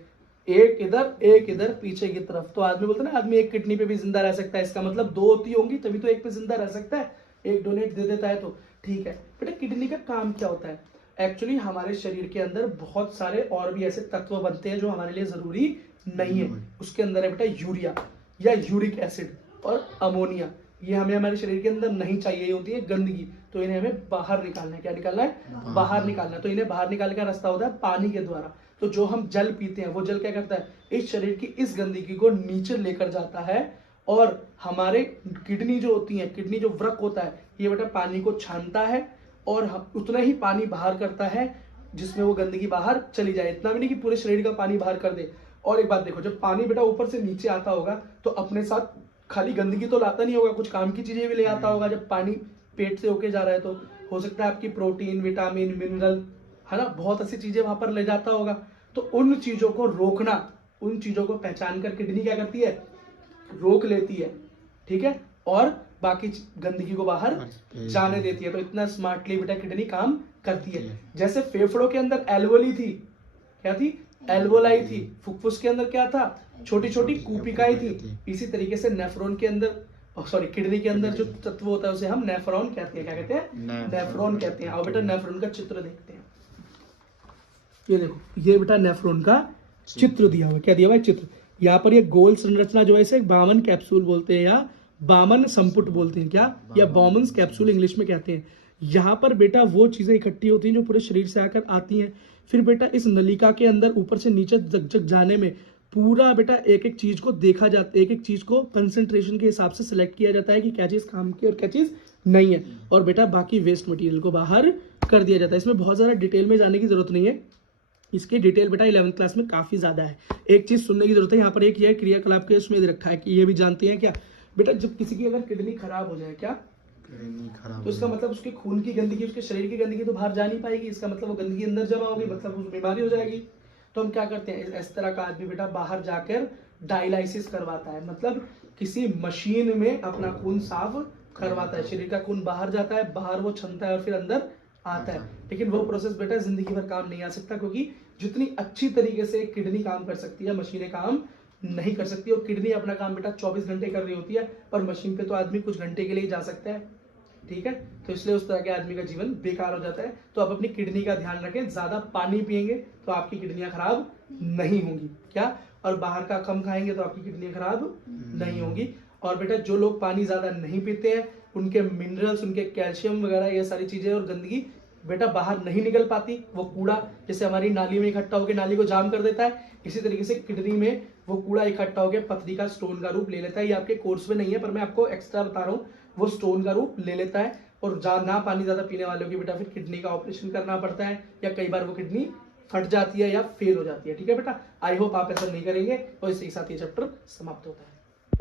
एक इधर पीछे की तरफ। तो आदमी बोलते हैं ना, आदमी एक किडनी पे भी जिंदा रह सकता है, इसका मतलब दो होती होंगी तभी तो एक पे जिंदा रह सकता है, एक डोनेट दे देता है तो। ठीक है बेटा, किडनी का काम क्या होता है? एक्चुअली हमारे शरीर के अंदर बहुत सारे और भी ऐसे तत्व बनते हैं जो हमारे लिए जरूरी नहीं है। उसके अंदर है बेटा यूरिया या यूरिक एसिड और अमोनिया। ये हमें हमारे शरीर के अंदर नहीं चाहिए, ये होती है गंदगी। तो इन्हें हमें बाहर निकालना है। क्या निकालना है? बाहर निकालना है। तो इन्हें बाहर निकालने का रास्ता होता है पानी के द्वारा। तो जो हम जल पीते हैं वो जल क्या करता है? इस शरीर की इस गंदगी को नीचे लेकर जाता है, और हमारे किडनी जो होती है, किडनी जो वृक्क होता है, ये बेटा पानी को छानता है और उतना ही पानी बाहर करता है जिसमें वो गंदगी बाहर चली जाए। इतना भी नहीं कि पूरे शरीर का पानी बाहर कर दे। और एक बात देखो, जब पानी बेटा ऊपर से नीचे आता होगा तो अपने साथ खाली गंदगी तो लाता नहीं होगा, कुछ काम की चीजें भी ले आता होगा। जब पानी पेट से होके जा रहा है तो हो सकता है आपकी प्रोटीन, विटामिन, मिनरल, है ना, बहुत ऐसी चीजें वहां पर ले जाता होगा। तो उन चीजों को रोकना, उन चीजों को पहचान कर किडनी क्या करती है? रोक लेती है। ठीक है, और बाकी गंदगी को बाहर जाने देती है। तो इतना स्मार्टली बेटा किडनी काम करती है। जैसे फेफड़ों के अंदर एल्वोली थी, क्या थी? एल्वोलाई थी। फुफ्फुस के अंदर क्या था? छोटी छोटी कूपिकाएं थी। इसी तरीके से नेफ्रॉन के अंदर, सॉरी किडनी के अंदर जो तत्व होता है उसे हम नेफ्रॉन कहते हैं। क्या कहते हैं? नेफ्रॉन कहते हैं। आओ बेटा नेफ्रॉन का चित्र देखते हैं। ये देखो, ये बेटा नेफ्रॉन का चित्र दिया हुआ। क्या दिया हुआ है? चित्र। यहाँ पर ये गोल संरचना जो है इसे बामन कैप्सूल बोलते हैं या बामन संपुट बोलते हैं। क्या? या बॉमन्स कैप्सूल इंग्लिश में कहते हैं। यहाँ पर बेटा वो चीजें इकट्ठी होती हैं जो पूरे शरीर से आकर आती हैं। फिर बेटा इस नलिका के अंदर ऊपर से नीचे जग जाने में पूरा बेटा एक एक चीज को देखा जाता है, एक एक चीज को कंसंट्रेशन के हिसाब से सिलेक्ट किया जाता है कि क्या चीज काम की और क्या चीज नहीं है। और बेटा बाकी वेस्ट मटेरियल को बाहर कर दिया जाता है। इसमें बहुत ज्यादा डिटेल में जाने की जरूरत नहीं है, इसकी डिटेल बेटा 11th क्लास में काफी ज्यादा है। एक चीज सुनने की जरूरत है, यहाँ पर एक ये क्रियाकलाप के उसमें रखा है कि ये भी जानते हैं क्या बेटा, जब किसी की अगर किडनी खराब हो जाए, क्या तो इसका मतलब उसके खून की गंदगी, उसके शरीर की गंदगी तो बाहर जा नहीं पाएगी। इसका मतलब वो गंदगी अंदर जमा होगी, मतलब वो बीमारी हो जाएगी। तो हम क्या करते हैं, इस तरह का आदमी बेटा बाहर जाकर डायलाइसिस करवाता है, मतलब किसी मशीन में अपना खून साफ करवाता है। शरीर का खून बाहर जाता है, बाहर वो छनता है और फिर अंदर आता है। लेकिन वो प्रोसेस बेटा जिंदगी भर काम नहीं आ सकता, क्योंकि जितनी अच्छी तरीके से किडनी काम कर सकती है मशीनें काम नहीं कर सकती। और किडनी अपना काम बेटा 24 घंटे कर रही होती है, पर मशीन पे तो आदमी कुछ घंटे के लिए जा सकता है। ठीक है, तो इसलिए उस तरह के आदमी का जीवन बेकार हो जाता है। तो आप अपनी किडनी का ध्यान रखें, ज्यादा पानी पिएंगे तो आपकी किडनियां खराब नहीं होंगी। क्या? और बाहर का कम खाएंगे तो आपकी किडनियां खराब नहीं होंगी। और बेटा जो लोग पानी ज्यादा नहीं पीते हैं उनके मिनरल्स, उनके कैल्शियम वगैरह ये सारी चीजें और गंदगी बेटा बाहर नहीं निकल पाती, वो कूड़ा जैसे हमारी नाली में इकट्ठा होकर नाली को जाम कर देता है, इसी तरीके से किडनी में वो कूड़ा इकट्ठा होकर पथरी का स्टोन का रूप ले लेता है। ये आपके कोर्स में नहीं है पर मैं आपको एक्स्ट्रा बता रहा हूँ, वो स्टोन का रूप ले लेता है और ना पानी ज्यादा पीने वालों की बेटा फिर किडनी का ऑपरेशन करना पड़ता है या कई बार वो किडनी फट जाती है या फेल हो जाती है। ठीक है बेटा, आई होप आप ऐसा नहीं करेंगे और इसी के साथ ये चैप्टर समाप्त होता है।